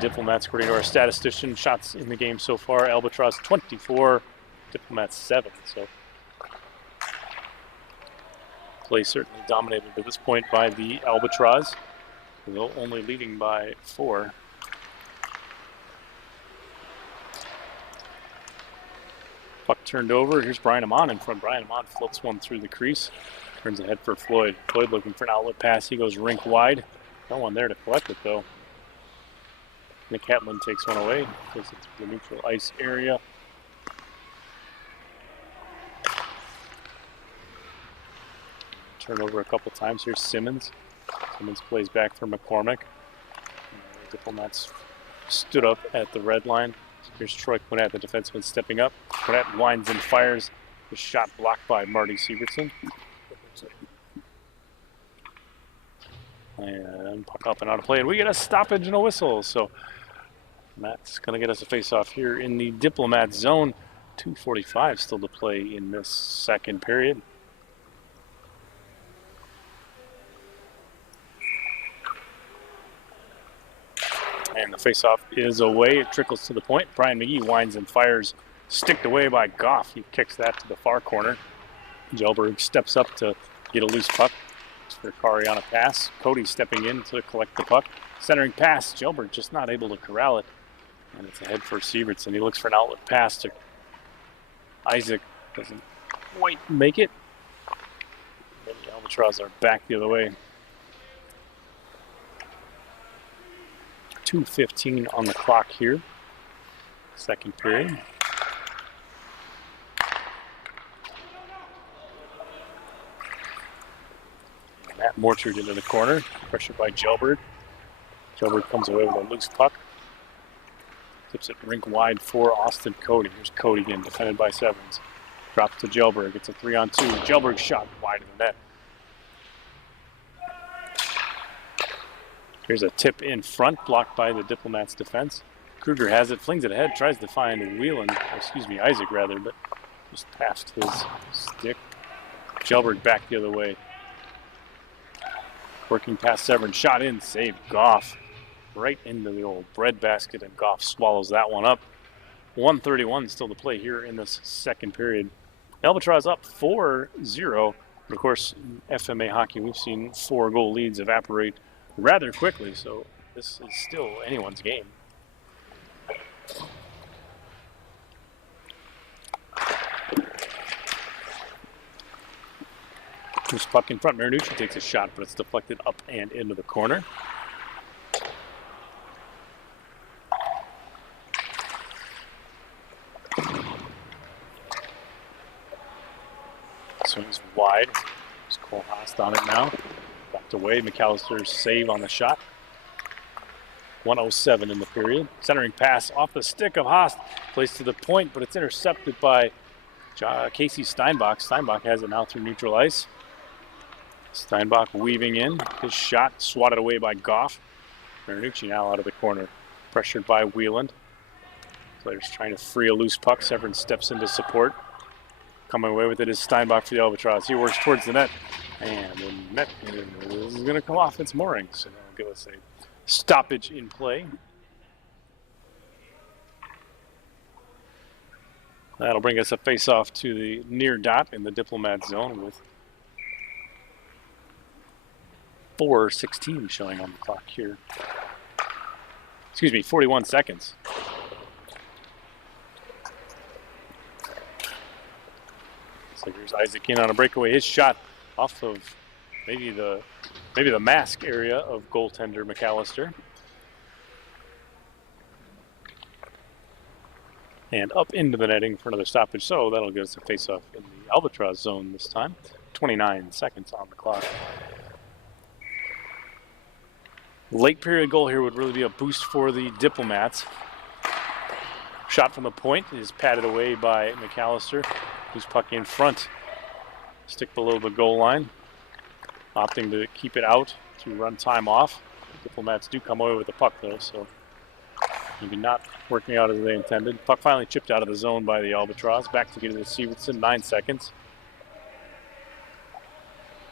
Diplomats, according to our statistician. Shots in the game so far, Albatross 24, Diplomats 7. So play certainly dominated at this point by the Albatross, though only leading by 4. Puck turned over. Here's Brian Amon in front. Brian Amon floats one through the crease. Turns ahead for Floyd. Floyd looking for an outlet pass. He goes rink wide. No one there to collect it, though. Nick Hetland takes one away. Takes it to the neutral ice area. Turnover a couple times. Here's Simmons. Simmons plays back for McCormick. Diplomats stood up at the red line. Here's Troy Quinnett, the defenseman, stepping up. Quinnett winds and fires. The shot blocked by Marty Sievertson. And puck up and out of play. And we get a stoppage and a whistle. So Matt's going to get us a face-off here in the Diplomat zone. 2:45 still to play in this second period. And the face-off is away. It trickles to the point. Brian McGee winds and fires. Sticked away by Goff. He kicks that to the far corner. Jelberg steps up to get a loose puck. For Kari on a pass. Cody stepping in to collect the puck. Centering pass. Jelberg just not able to corral it. And it's ahead for Sievertson. He looks for an outlet pass to Isaac. Doesn't quite make it. And the Albatross are back the other way. 2:15 on the clock here. Second period. Matt Morchard into the corner. Pressured by Jelberg. Jelberg comes away with a loose puck. Tips it rink wide for Austin Cody. Here's Cody again, defended by Severns. Drops to Jelberg. It's a 3-on-2. Jelberg shot wide of the net. Here's a tip in front, blocked by the Diplomats defense. Kruger has it, flings it ahead, tries to find Isaac rather, but just past his stick. Jelberg back the other way. Working past Severns, shot in, save Goff. Right into the old bread basket, and Goff swallows that one up. 1:31 still to play here in this second period. Albatross up 4-0. But of course, in FMA hockey, we've seen 4-goal leads evaporate rather quickly, so this is still anyone's game. Loose puck in front. Marinucci takes a shot, but it's deflected up and into the corner. Swings wide. There's Cole Haast on it now. Backed away. McAllister's save on the shot. 1:07 in the period. Centering pass off the stick of Haast. Placed to the point, but it's intercepted by Casey Steinbach. Steinbach has it now through neutral ice. Steinbach weaving in. His shot swatted away by Goff. Marinucci now out of the corner. Pressured by Wieland. Players trying to free a loose puck. Severin steps into support. Coming away with it is Steinbach for the Albatross. He works towards the net. And the net is going to come off its moorings. So that'll give us a stoppage in play. That'll bring us a face-off to the near dot in the Diplomat zone with 4:16 showing on the clock here. Excuse me, 41 seconds. So here's Isaac in on a breakaway. His shot off of maybe the mask area of goaltender McAllister. And up into the netting for another stoppage. So that'll give us a face-off in the Albatross zone this time. 29 seconds on the clock. Late period goal here would really be a boost for the Diplomats. Shot from the point is patted away by McAllister. Loose puck in front. Stick below the goal line. Opting to keep it out to run time off. Diplomats do come away with the puck though, so maybe not working out as they intended. Puck finally chipped out of the zone by the Albatross. Back to get it to Severson, 9 seconds.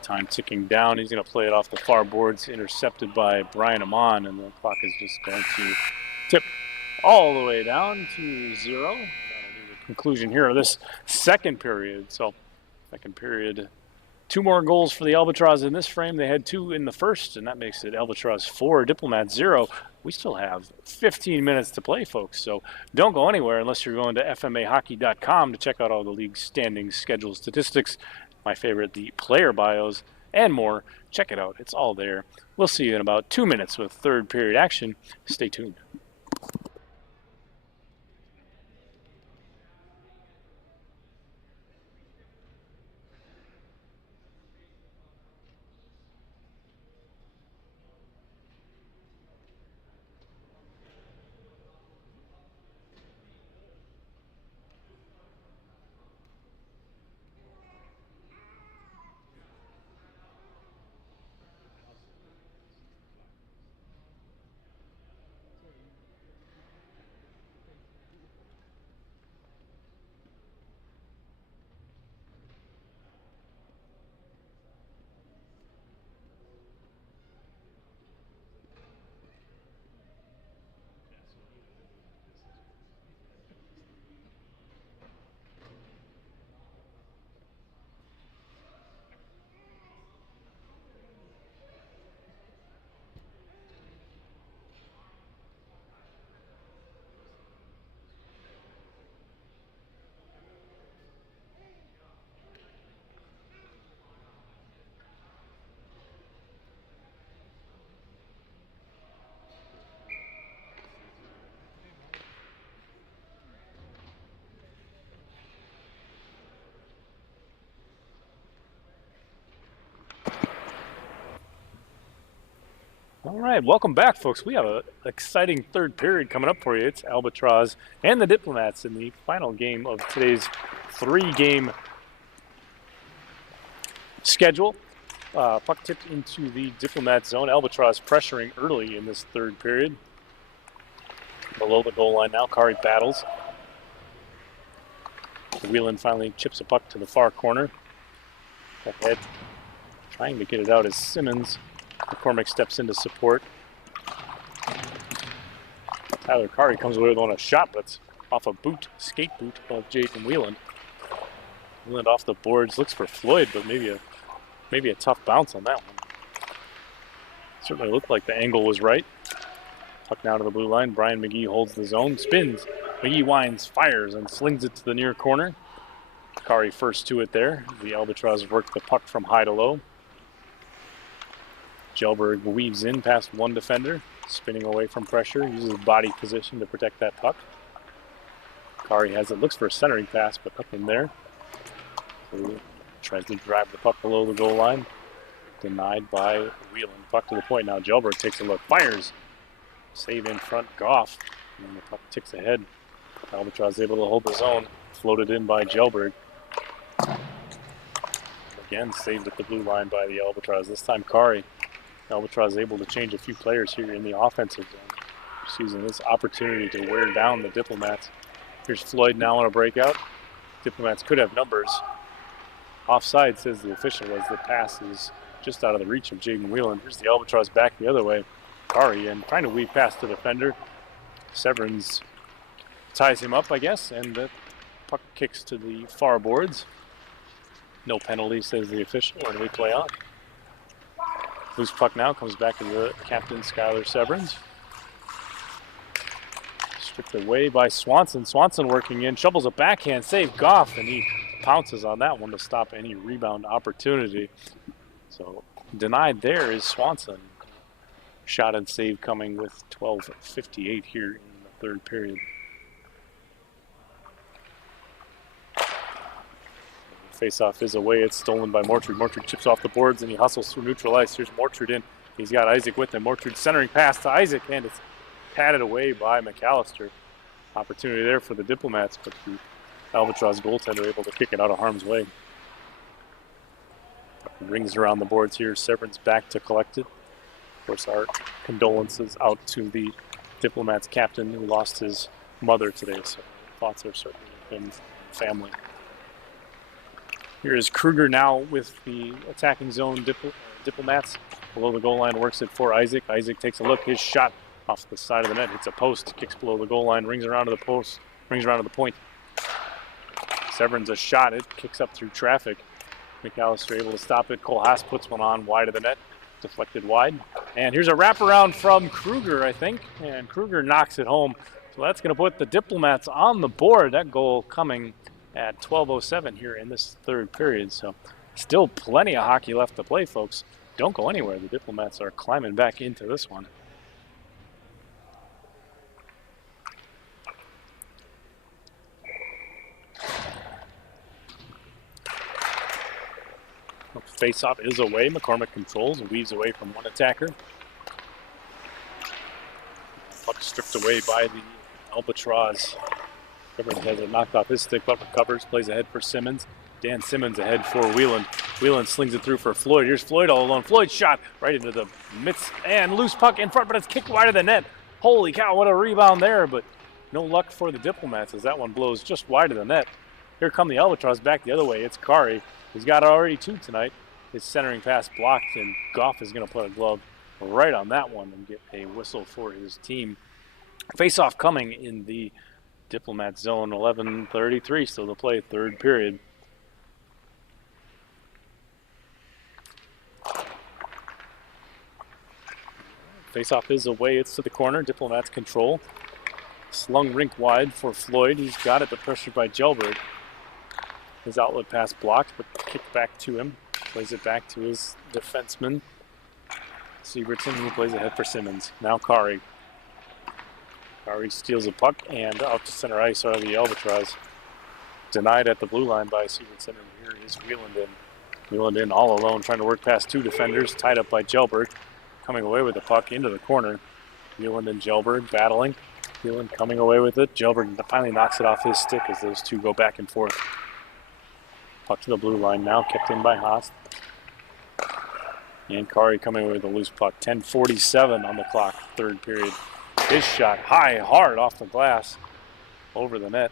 Time ticking down. He's going to play it off the far boards, intercepted by Brian Amon, and the clock is just going to tip all the way down to 0. That'll be the conclusion here of this second period. So, second period, 2 more goals for the Albatross in this frame. They had 2 in the first, and that makes it Albatross 4, Diplomats 0. We still have 15 minutes to play, folks, so don't go anywhere unless you're going to FMAhockey.com to check out all the league's standings, schedules, statistics, my favorite, the player bios, and more. Check it out. It's all there. We'll see you in about 2 minutes with third period action. Stay tuned. All right, welcome back, folks. We have an exciting third period coming up for you. It's Albatross and the Diplomats in the final game of today's 3-game schedule. Puck tipped into the Diplomat zone. Albatross pressuring early in this third period. Below the goal line now, Kari battles. Whelan finally chips a puck to the far corner. Ahead, trying to get it out as Simmons. McCormick steps into support. Tyler Kari comes away with on a shot, but it's off a boot, skate boot of Jaden Wheeland. Wheeland off the boards, looks for Floyd, but maybe a tough bounce on that one. Certainly looked like the angle was right. Puck now to the blue line. Brian McGee holds the zone, spins. McGee winds, fires, and slings it to the near corner. Kari first to it there. The Albatross work the puck from high to low. Jelberg weaves in past one defender, spinning away from pressure, uses body position to protect that puck. Kari has it, looks for a centering pass, but nothing there. So tries to drive the puck below the goal line. Denied by Wheeland. Puck to the point now. Jelberg takes a look, fires. Save in front, Goff. And the puck ticks ahead. Albatross able to hold the zone. Floated in by Jelberg. Again, saved at the blue line by the Albatross. This time Kari. Albatross able to change a few players here in the offensive zone. Just using this opportunity to wear down the Diplomats. Here's Floyd now on a breakout. Diplomats could have numbers. Offside, says the official, as the pass is just out of the reach of Jaden Wheeland. Here's the Albatross back the other way. Kari and trying to weave past the defender. Severns ties him up, I guess, and the puck kicks to the far boards. No penalty, says the official, and we play on. Loose puck now comes back to the captain, Skylar Severns. Stripped away by Swanson. Swanson working in, shovels a backhand save. Goff, and he pounces on that one to stop any rebound opportunity. So denied there is Swanson. Shot and save coming with 12:58 here in the third period. Face-off is away. It's stolen by Mortrud. Mortrud chips off the boards and he hustles through neutral ice. Here's Mortrud in. He's got Isaac with him. Mortrud centering pass to Isaac, and it's patted away by McAllister. Opportunity there for the Diplomats, but the Albatross goaltender able to kick it out of harm's way. Rings around the boards here. Severance back to collect it. Of course, our condolences out to the Diplomats captain who lost his mother today. So thoughts are certainly with him, family. Here is Kruger now with the attacking zone Diplomats. Below the goal line, works it for Isaac. Isaac takes a look. His shot off the side of the net hits a post, kicks below the goal line, rings around to the post, rings around to the point. Severns a shot. It kicks up through traffic. McAllister able to stop it. Cole Haas puts one on wide of the net. Deflected wide. And here's a wraparound from Kruger, I think. And Kruger knocks it home. So that's going to put the Diplomats on the board. That goal coming at 12:07 here in this third period. So still plenty of hockey left to play, folks. Don't go anywhere. The Diplomats are climbing back into this one. Face-off is away. McCormick controls and weaves away from one attacker. Puck stripped away by the Albatross. Everyone has it knocked off his stick, but recovers, plays ahead for Simmons. Dan Simmons ahead for Wheeland. Wheeland slings it through for Floyd. Here's Floyd all alone. Floyd shot right into the midst and loose puck in front, but it's kicked wide of the net. Holy cow, what a rebound there, but no luck for the Diplomats as that one blows just wide of the net. Here come the Albatross back the other way. It's Kari. He's got already two tonight. His centering pass blocked, and Goff is going to put a glove right on that one and get a whistle for his team. Face-off coming in the Diplomat zone. 11:33 still to play, third period. Face-off is away. It's to the corner. Diplomats control. Slung rink wide for Floyd. He's got it, but pressured by Jelberg. His outlet pass blocked, but kicked back to him. Plays it back to his defenseman, Siebertson, who plays ahead for Simmons. Now Kari. Kari steals a puck and out to center ice are the Albatross. Denied at the blue line by Siebertson, and here is Wheeland in. Wheeland in all alone, trying to work past two defenders, tied up by Jelberg. Coming away with the puck into the corner. Wheeland and Jelberg battling. Wheeland coming away with it. Jelberg finally knocks it off his stick as those two go back and forth. Puck to the blue line now, kept in by Haas. And Kari coming away with a loose puck. 10:47 on the clock, third period. His shot high, hard off the glass, over the net.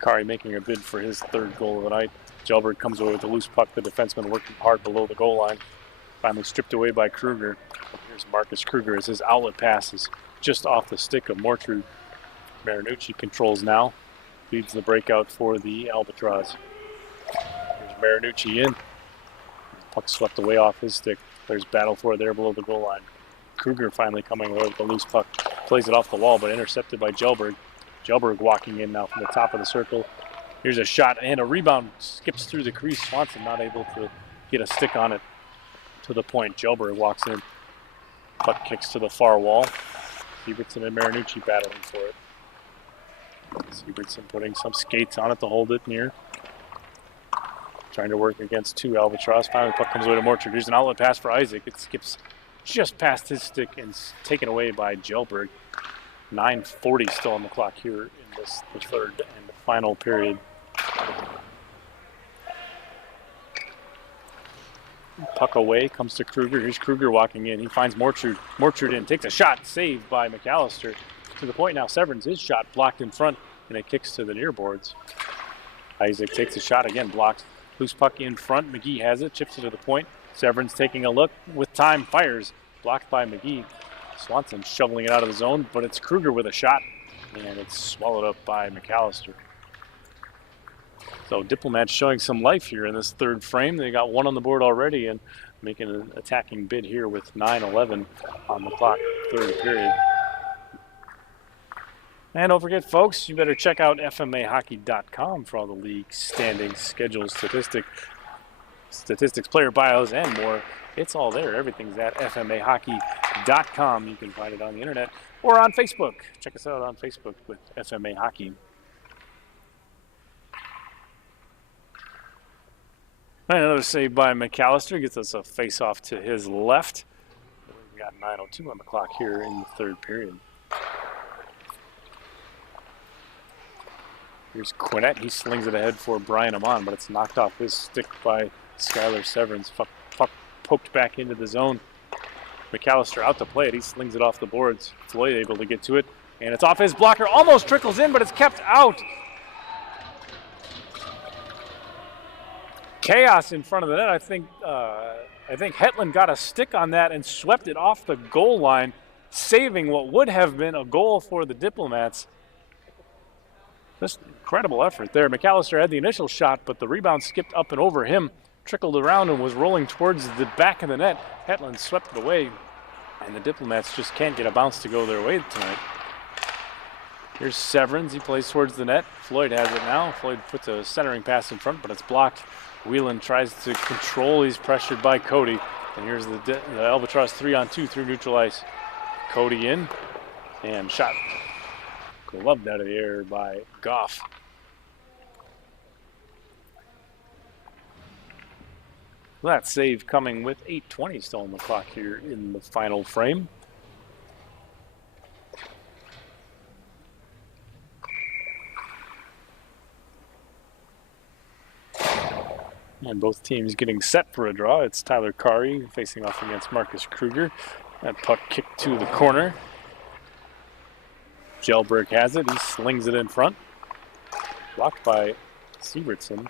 Kari making a bid for his third goal of the night. Jelberg comes away with a loose puck. The defenseman working hard below the goal line. Finally stripped away by Kruger. Here's Marcus Kruger as his outlet passes just off the stick of Mortrud. Marinucci controls now. Leads the breakout for the Albatross. Here's Marinucci in. Puck swept away off his stick. There's battle for it there below the goal line. Kruger finally coming away with the loose puck. Plays it off the wall, but intercepted by Jelberg. Jelberg walking in now from the top of the circle. Here's a shot and a rebound. Skips through the crease. Swanson not able to get a stick on it to the point. Jelberg walks in. Puck kicks to the far wall. Siebertson and Marinucci battling for it. Siebertson putting some skates on it to hold it near. Trying to work against two Albatross. Finally, puck comes away to Morchard. Here's an outlet pass for Isaac. It skips just past his stick and taken away by Jelberg. 9:40 still on the clock here in the third and the final period. Puck away, comes to Kruger. Here's Kruger walking in. He finds Morchard. Morchard in, takes a shot, saved by McAllister. To the point now, Severns, his shot blocked in front, and it kicks to the near boards. Isaac takes a shot, again blocked. Loose puck in front, McGee has it, chips it to the point. Severns taking a look, with time, fires. Blocked by McGee. Swanson shoveling it out of the zone, but it's Kruger with a shot, and it's swallowed up by McAllister. So Diplomats showing some life here in this third frame. They got one on the board already and making an attacking bid here with 9:11 on the clock, third period. And don't forget, folks, you better check out FMAhockey.com for all the league standings, schedules, statistics, player bios, and more. It's all there. Everything's at FMAhockey.com. You can find it on the internet or on Facebook. Check us out on Facebook with FMA Hockey. Another save by McAllister gets us a face-off to his left. We've got 9:02 on the clock here in the third period. Here's Quinnett. He slings it ahead for Brian Amon, but it's knocked off his stick by Skylar Severns. Puck poked back into the zone. McAllister out to play it. He slings it off the boards. Floyd able to get to it, and it's off his blocker. Almost trickles in, but it's kept out. Chaos in front of the net. I think Hetland got a stick on that and swept it off the goal line, saving what would have been a goal for the Diplomats. Just incredible effort there. McAllister had the initial shot, but the rebound skipped up and over him, trickled around and was rolling towards the back of the net. Hetland swept it away, and the Diplomats just can't get a bounce to go their way tonight. Here's Severns. He plays towards the net. Floyd has it now. Floyd puts a centering pass in front, but it's blocked. Whelan tries to control. He's pressured by Cody. And here's the Albatross 3-on-2 through neutral ice. Cody in and shot. Gloved out of the air by Goff. That save coming with 8:20 still on the clock here in the final frame. And both teams getting set for a draw. It's Tyler Kari facing off against Marcus Kruger. That puck kicked to the corner. Jelberg has it. He slings it in front. Blocked by Siebertson.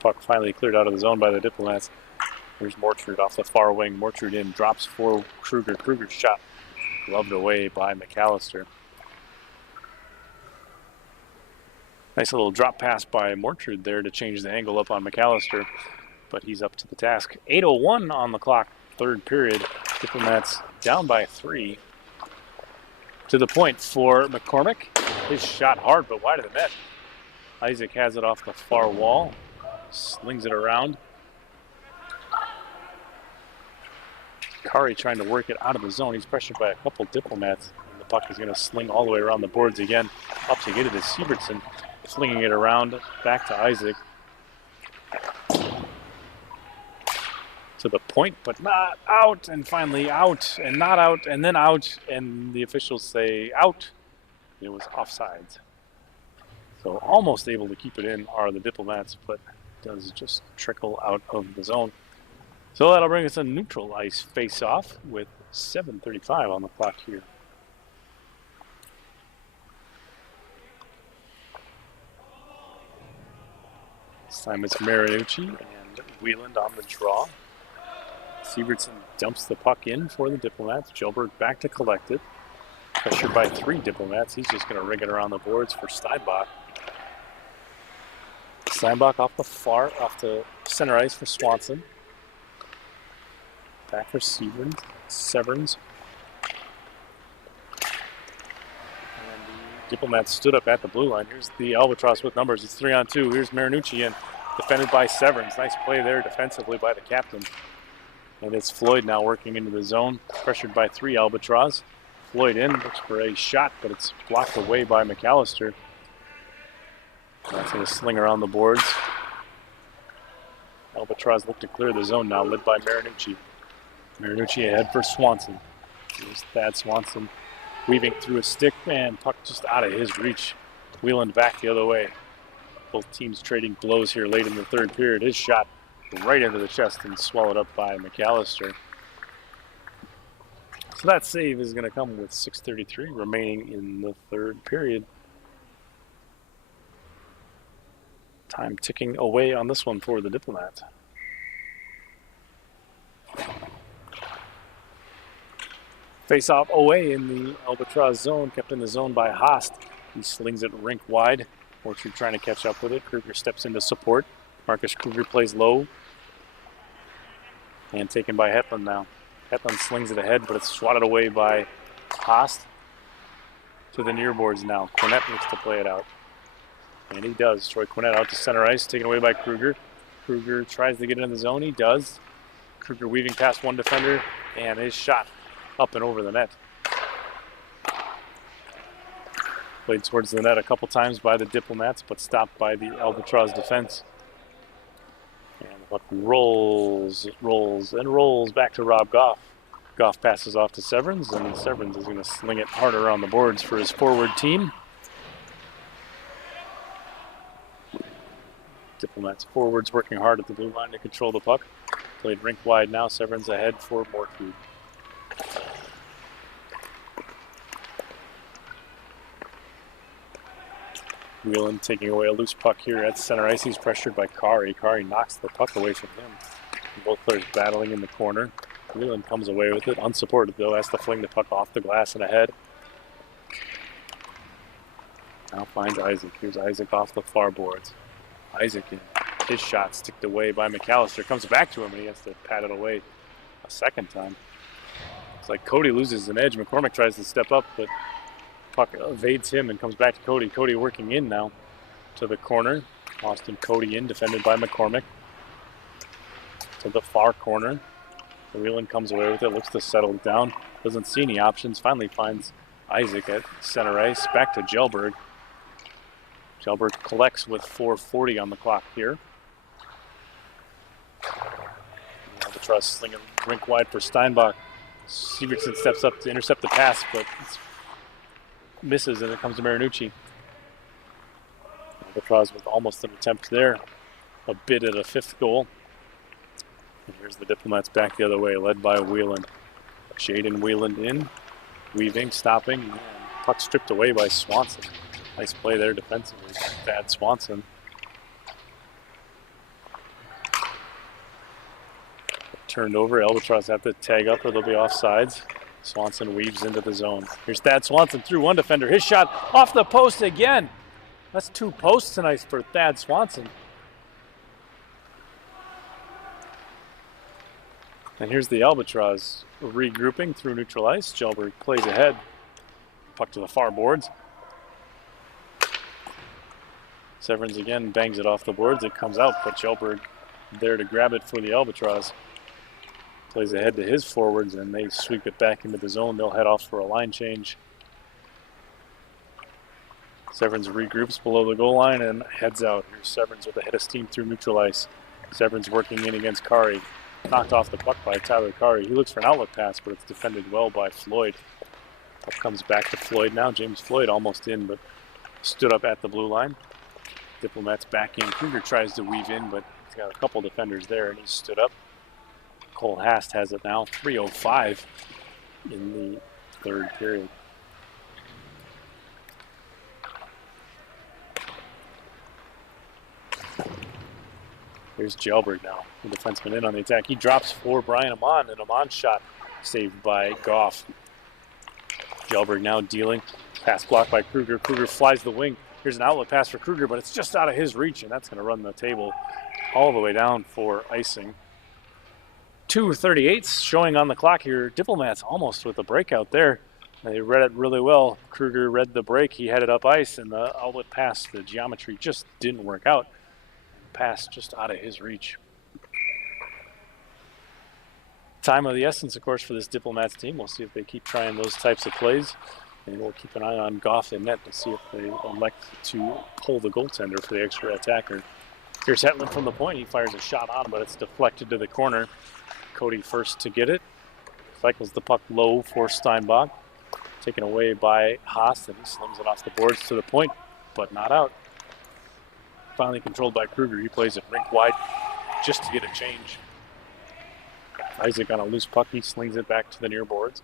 Puck finally cleared out of the zone by the Diplomats. There's Morchard off the far wing. Morchard in, drops for Kruger. Kruger's shot gloved away by McAllister. Nice little drop pass by Morchard there to change the angle up on McAllister, but he's up to the task. 8:01 on the clock, third period. Diplomats down by 3. To the point for McCormick. His shot hard, but wide of the net. Isaac has it off the far wall. Slings it around. Kari trying to work it out of the zone. He's pressured by a couple Diplomats. And the puck is going to sling all the way around the boards again. Up to get it is Siebertson. Flinging it around, back to Isaac. To the point, but not out, and finally out, and not out, and then out, and the officials say out. It was offsides. So almost able to keep it in are the Diplomats, but does just trickle out of the zone. So that'll bring us a neutral ice face-off with 7:35 on the clock here. This time it's Marinucci and Wheeland on the draw. Siebertson dumps the puck in for the Diplomats. Jelberg back to collect it. Pressured by 3 Diplomats. He's just going to rig it around the boards for Steinbach. Steinbach off the center ice for Swanson. Back for Severns. And the Diplomats stood up at the blue line. Here's the Albatross with numbers. It's 3-on-2. Here's Marinucci in, defended by Severns. Nice play there defensively by the captain. And it's Floyd now working into the zone. Pressured by 3 Albatross. Floyd in, looks for a shot, but it's blocked away by McAllister. That's going to sling around the boards. Albatross look to clear the zone now, led by Marinucci. Marinucci ahead for Swanson. Here's Thad Swanson weaving through a stick, and puck just out of his reach. Wheeling back the other way. Both teams trading blows here late in the third period. His shot right into the chest and swallowed up by McAllister. So that save is going to come with 6:33 remaining in the third period. Time ticking away on this one for the Diplomats. Face off away in the Albatross zone, kept in the zone by Haast. He slings it rink wide. Orchard trying to catch up with it. Kruger steps into support. Marcus Kruger plays low. And taken by Hetland now. Hetland slings it ahead, but it's swatted away by Haast. To the near boards now. Cornett looks to play it out. And he does. Troy Cornett out to center ice, taken away by Kruger. Kruger tries to get into the zone. He does. Kruger weaving past one defender, and his shot up and over the net. Played towards the net a couple times by the Diplomats, but stopped by the Albatross defense. And the puck rolls back to Rob Goff. Goff passes off to Severns, and Severns is going to sling it harder on the boards for his forward team. Diplomats forwards working hard at the blue line to control the puck. Played rink wide now. Severns ahead for Morkwood. Whelan taking away a loose puck here at center ice. He's pressured by Kari. Kari knocks the puck away from him. Both players battling in the corner. Whelan comes away with it. Unsupported though, has to fling the puck off the glass and ahead. Now finds Isaac. Here's Isaac off the far boards. Isaac in. His shot sticked away by McAllister. Comes back to him and he has to pat it away a second time. It's like Cody loses an edge. McCormick tries to step up, but puck evades him and comes back to Cody. Cody working in now to the corner. Austin Cody in, defended by McCormick. To the far corner. Whelan comes away with it, looks to settle down. Doesn't see any options. Finally finds Isaac at center ice. Back to Gelberg. Gelberg collects with 4:40 on the clock here. Albatross slinging rink wide for Steinbach. Severson steps up to intercept the pass, but misses, and it comes to Marinucci. Albatross with almost an attempt there. A bid at a 5th goal. And here's the Diplomats back the other way, led by Whelan. Jaden Whelan in, weaving, stopping, and puck stripped away by Swanson. Nice play there defensively by Thad Swanson. Turned over, Albatross have to tag up or they'll be offsides. Swanson weaves into the zone. Here's Thad Swanson through one defender. His shot off the post again. That's 2 posts tonight for Thad Swanson. And here's the Albatross regrouping through neutral ice. Gelberg plays ahead. Puck to the far boards. Severns again bangs it off the boards. It comes out, but Gelberg there to grab it for the Albatross. Plays ahead to his forwards, and they sweep it back into the zone. They'll head off for a line change. Severns regroups below the goal line and heads out. Here's Severns with a head of steam through neutral ice. Severns working in against Kari. Knocked off the puck by Tyler Kari. He looks for an outlet pass, but it's defended well by Floyd. Puck comes back to Floyd now. James Floyd almost in, but stood up at the blue line. Diplomats back in. Kruger tries to weave in, but he's got a couple defenders there, and he stood up. Cole Haast has it now. 3:05 in the third period. Here's Gelberg now, the defenseman in on the attack. He drops for Brian Amon, and Amon's shot saved by Goff. Gelberg now dealing. Pass blocked by Kruger. Kruger flies the wing. Here's an outlet pass for Kruger, but it's just out of his reach, and that's going to run the table all the way down for icing. 2:38 showing on the clock here. Diplomats almost with a breakout there. They read it really well. Kruger read the break. He headed up ice, and the outlet pass, the geometry just didn't work out. Pass just out of his reach. Time of the essence, of course, for this Diplomats team. We'll see if they keep trying those types of plays. And we'll keep an eye on Goff and net to see if they elect to pull the goaltender for the extra attacker. Here's Hetland from the point. He fires a shot on, but it's deflected to the corner. Cody first to get it. Cycles the puck low for Steinbach. Taken away by Haas, and he slings it off the boards to the point, but not out. Finally controlled by Kruger. He plays it rink wide just to get a change. Isaac on a loose puck. He slings it back to the near boards.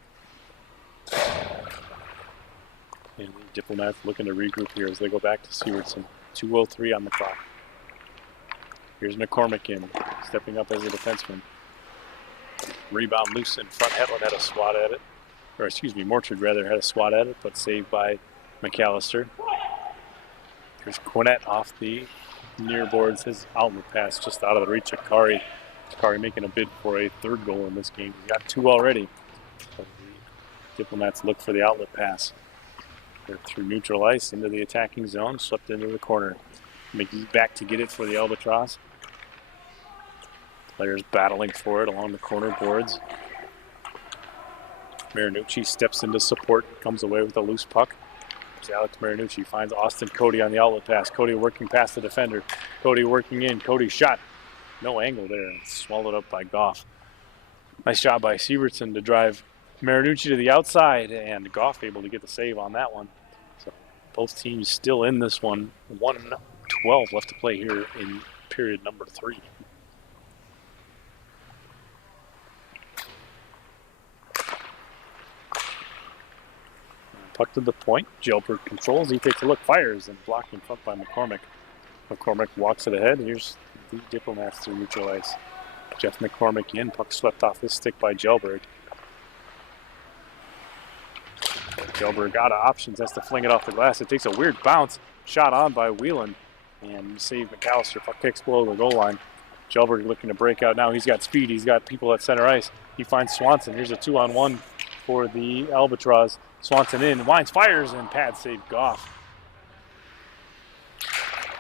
And the Diplomats looking to regroup here as they go back to Sievertson. 2:03 on the clock. Here's McCormick in, stepping up as a defenseman. Rebound loose in front. Hetland had a swat at it. Or excuse me, Mortrid rather had a swat at it, but saved by McAllister. Here's Quinnett off the near boards. His outlet pass just out of the reach of Kari. Kari making a bid for a third goal in this game. He's got 2 already. But the Diplomats look for the outlet pass. They're through neutral ice into the attacking zone, swept into the corner. McGee back to get it for the Albatross. Players battling for it along the corner boards. Marinucci steps into support, comes away with a loose puck. There's Alex Marinucci finds Austin Cody on the outlet pass. Cody working past the defender. Cody working in. Cody shot. No angle there. It's swallowed up by Goff. Nice job by Sievertson to drive Marinucci to the outside, and Goff able to get the save on that one. So both teams still in this one. 1:12 left to play here in period number 3. Puck to the point. Gelberg controls. He takes a look, fires, and blocked in front by McCormick. McCormick walks it ahead. Here's the Diplomats through neutral ice. Jeff McCormick in. Puck swept off his stick by Gelberg. Gelberg out of options. Has to fling it off the glass. It takes a weird bounce. Shot on by Whelan. And save McAllister. Puck kicks below the goal line. Gelberg looking to break out now. He's got speed. He's got people at center ice. He finds Swanson. Here's a 2-on-1 for the Albatross. Swanson in, winds, fires, and pad save Goff.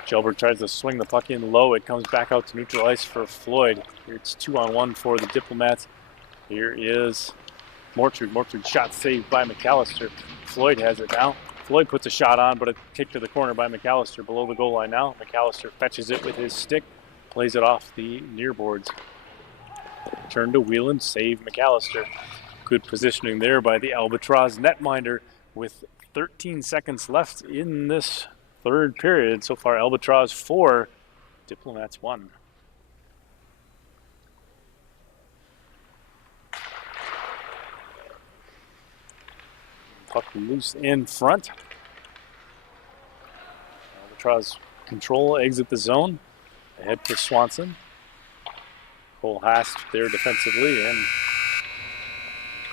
Gelberg tries to swing the puck in low. It comes back out to neutral ice for Floyd. Here it's 2-on-1 for the Diplomats. Here is Mortrid. Mortrid shot saved by McAllister. Floyd has it now. Floyd puts a shot on, but a kick to the corner by McAllister below the goal line now. McAllister fetches it with his stick, plays it off the near boards. Turn to Whelan, save McAllister. Good positioning there by the Albatross netminder with 13 seconds left in this third period. So far, Albatross 4, Diplomats 1. Puck loose in front. Albatross control, exit the zone. Ahead for Swanson. Cole Haas there defensively, and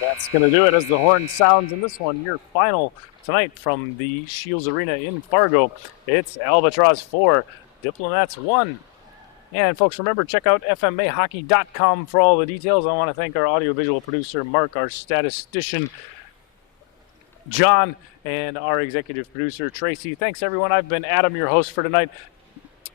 that's going to do it as the horn sounds in this one. Your final tonight from the Shields Arena in Fargo. It's Albatross 4, Diplomats 1. And folks, remember, check out FMAhockey.com for all the details. I want to thank our audiovisual producer, Mark, our statistician, John, and our executive producer, Tracy. Thanks, everyone. I've been Adam, your host for tonight.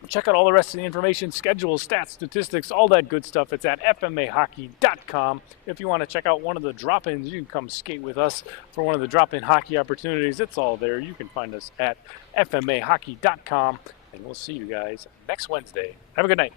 Check out all the rest of the information, schedules, stats, statistics, all that good stuff. It's at FMAhockey.com. If you want to check out one of the drop-ins, you can come skate with us for one of the drop-in hockey opportunities. It's all there. You can find us at FMAhockey.com, and we'll see you guys next Wednesday. Have a good night.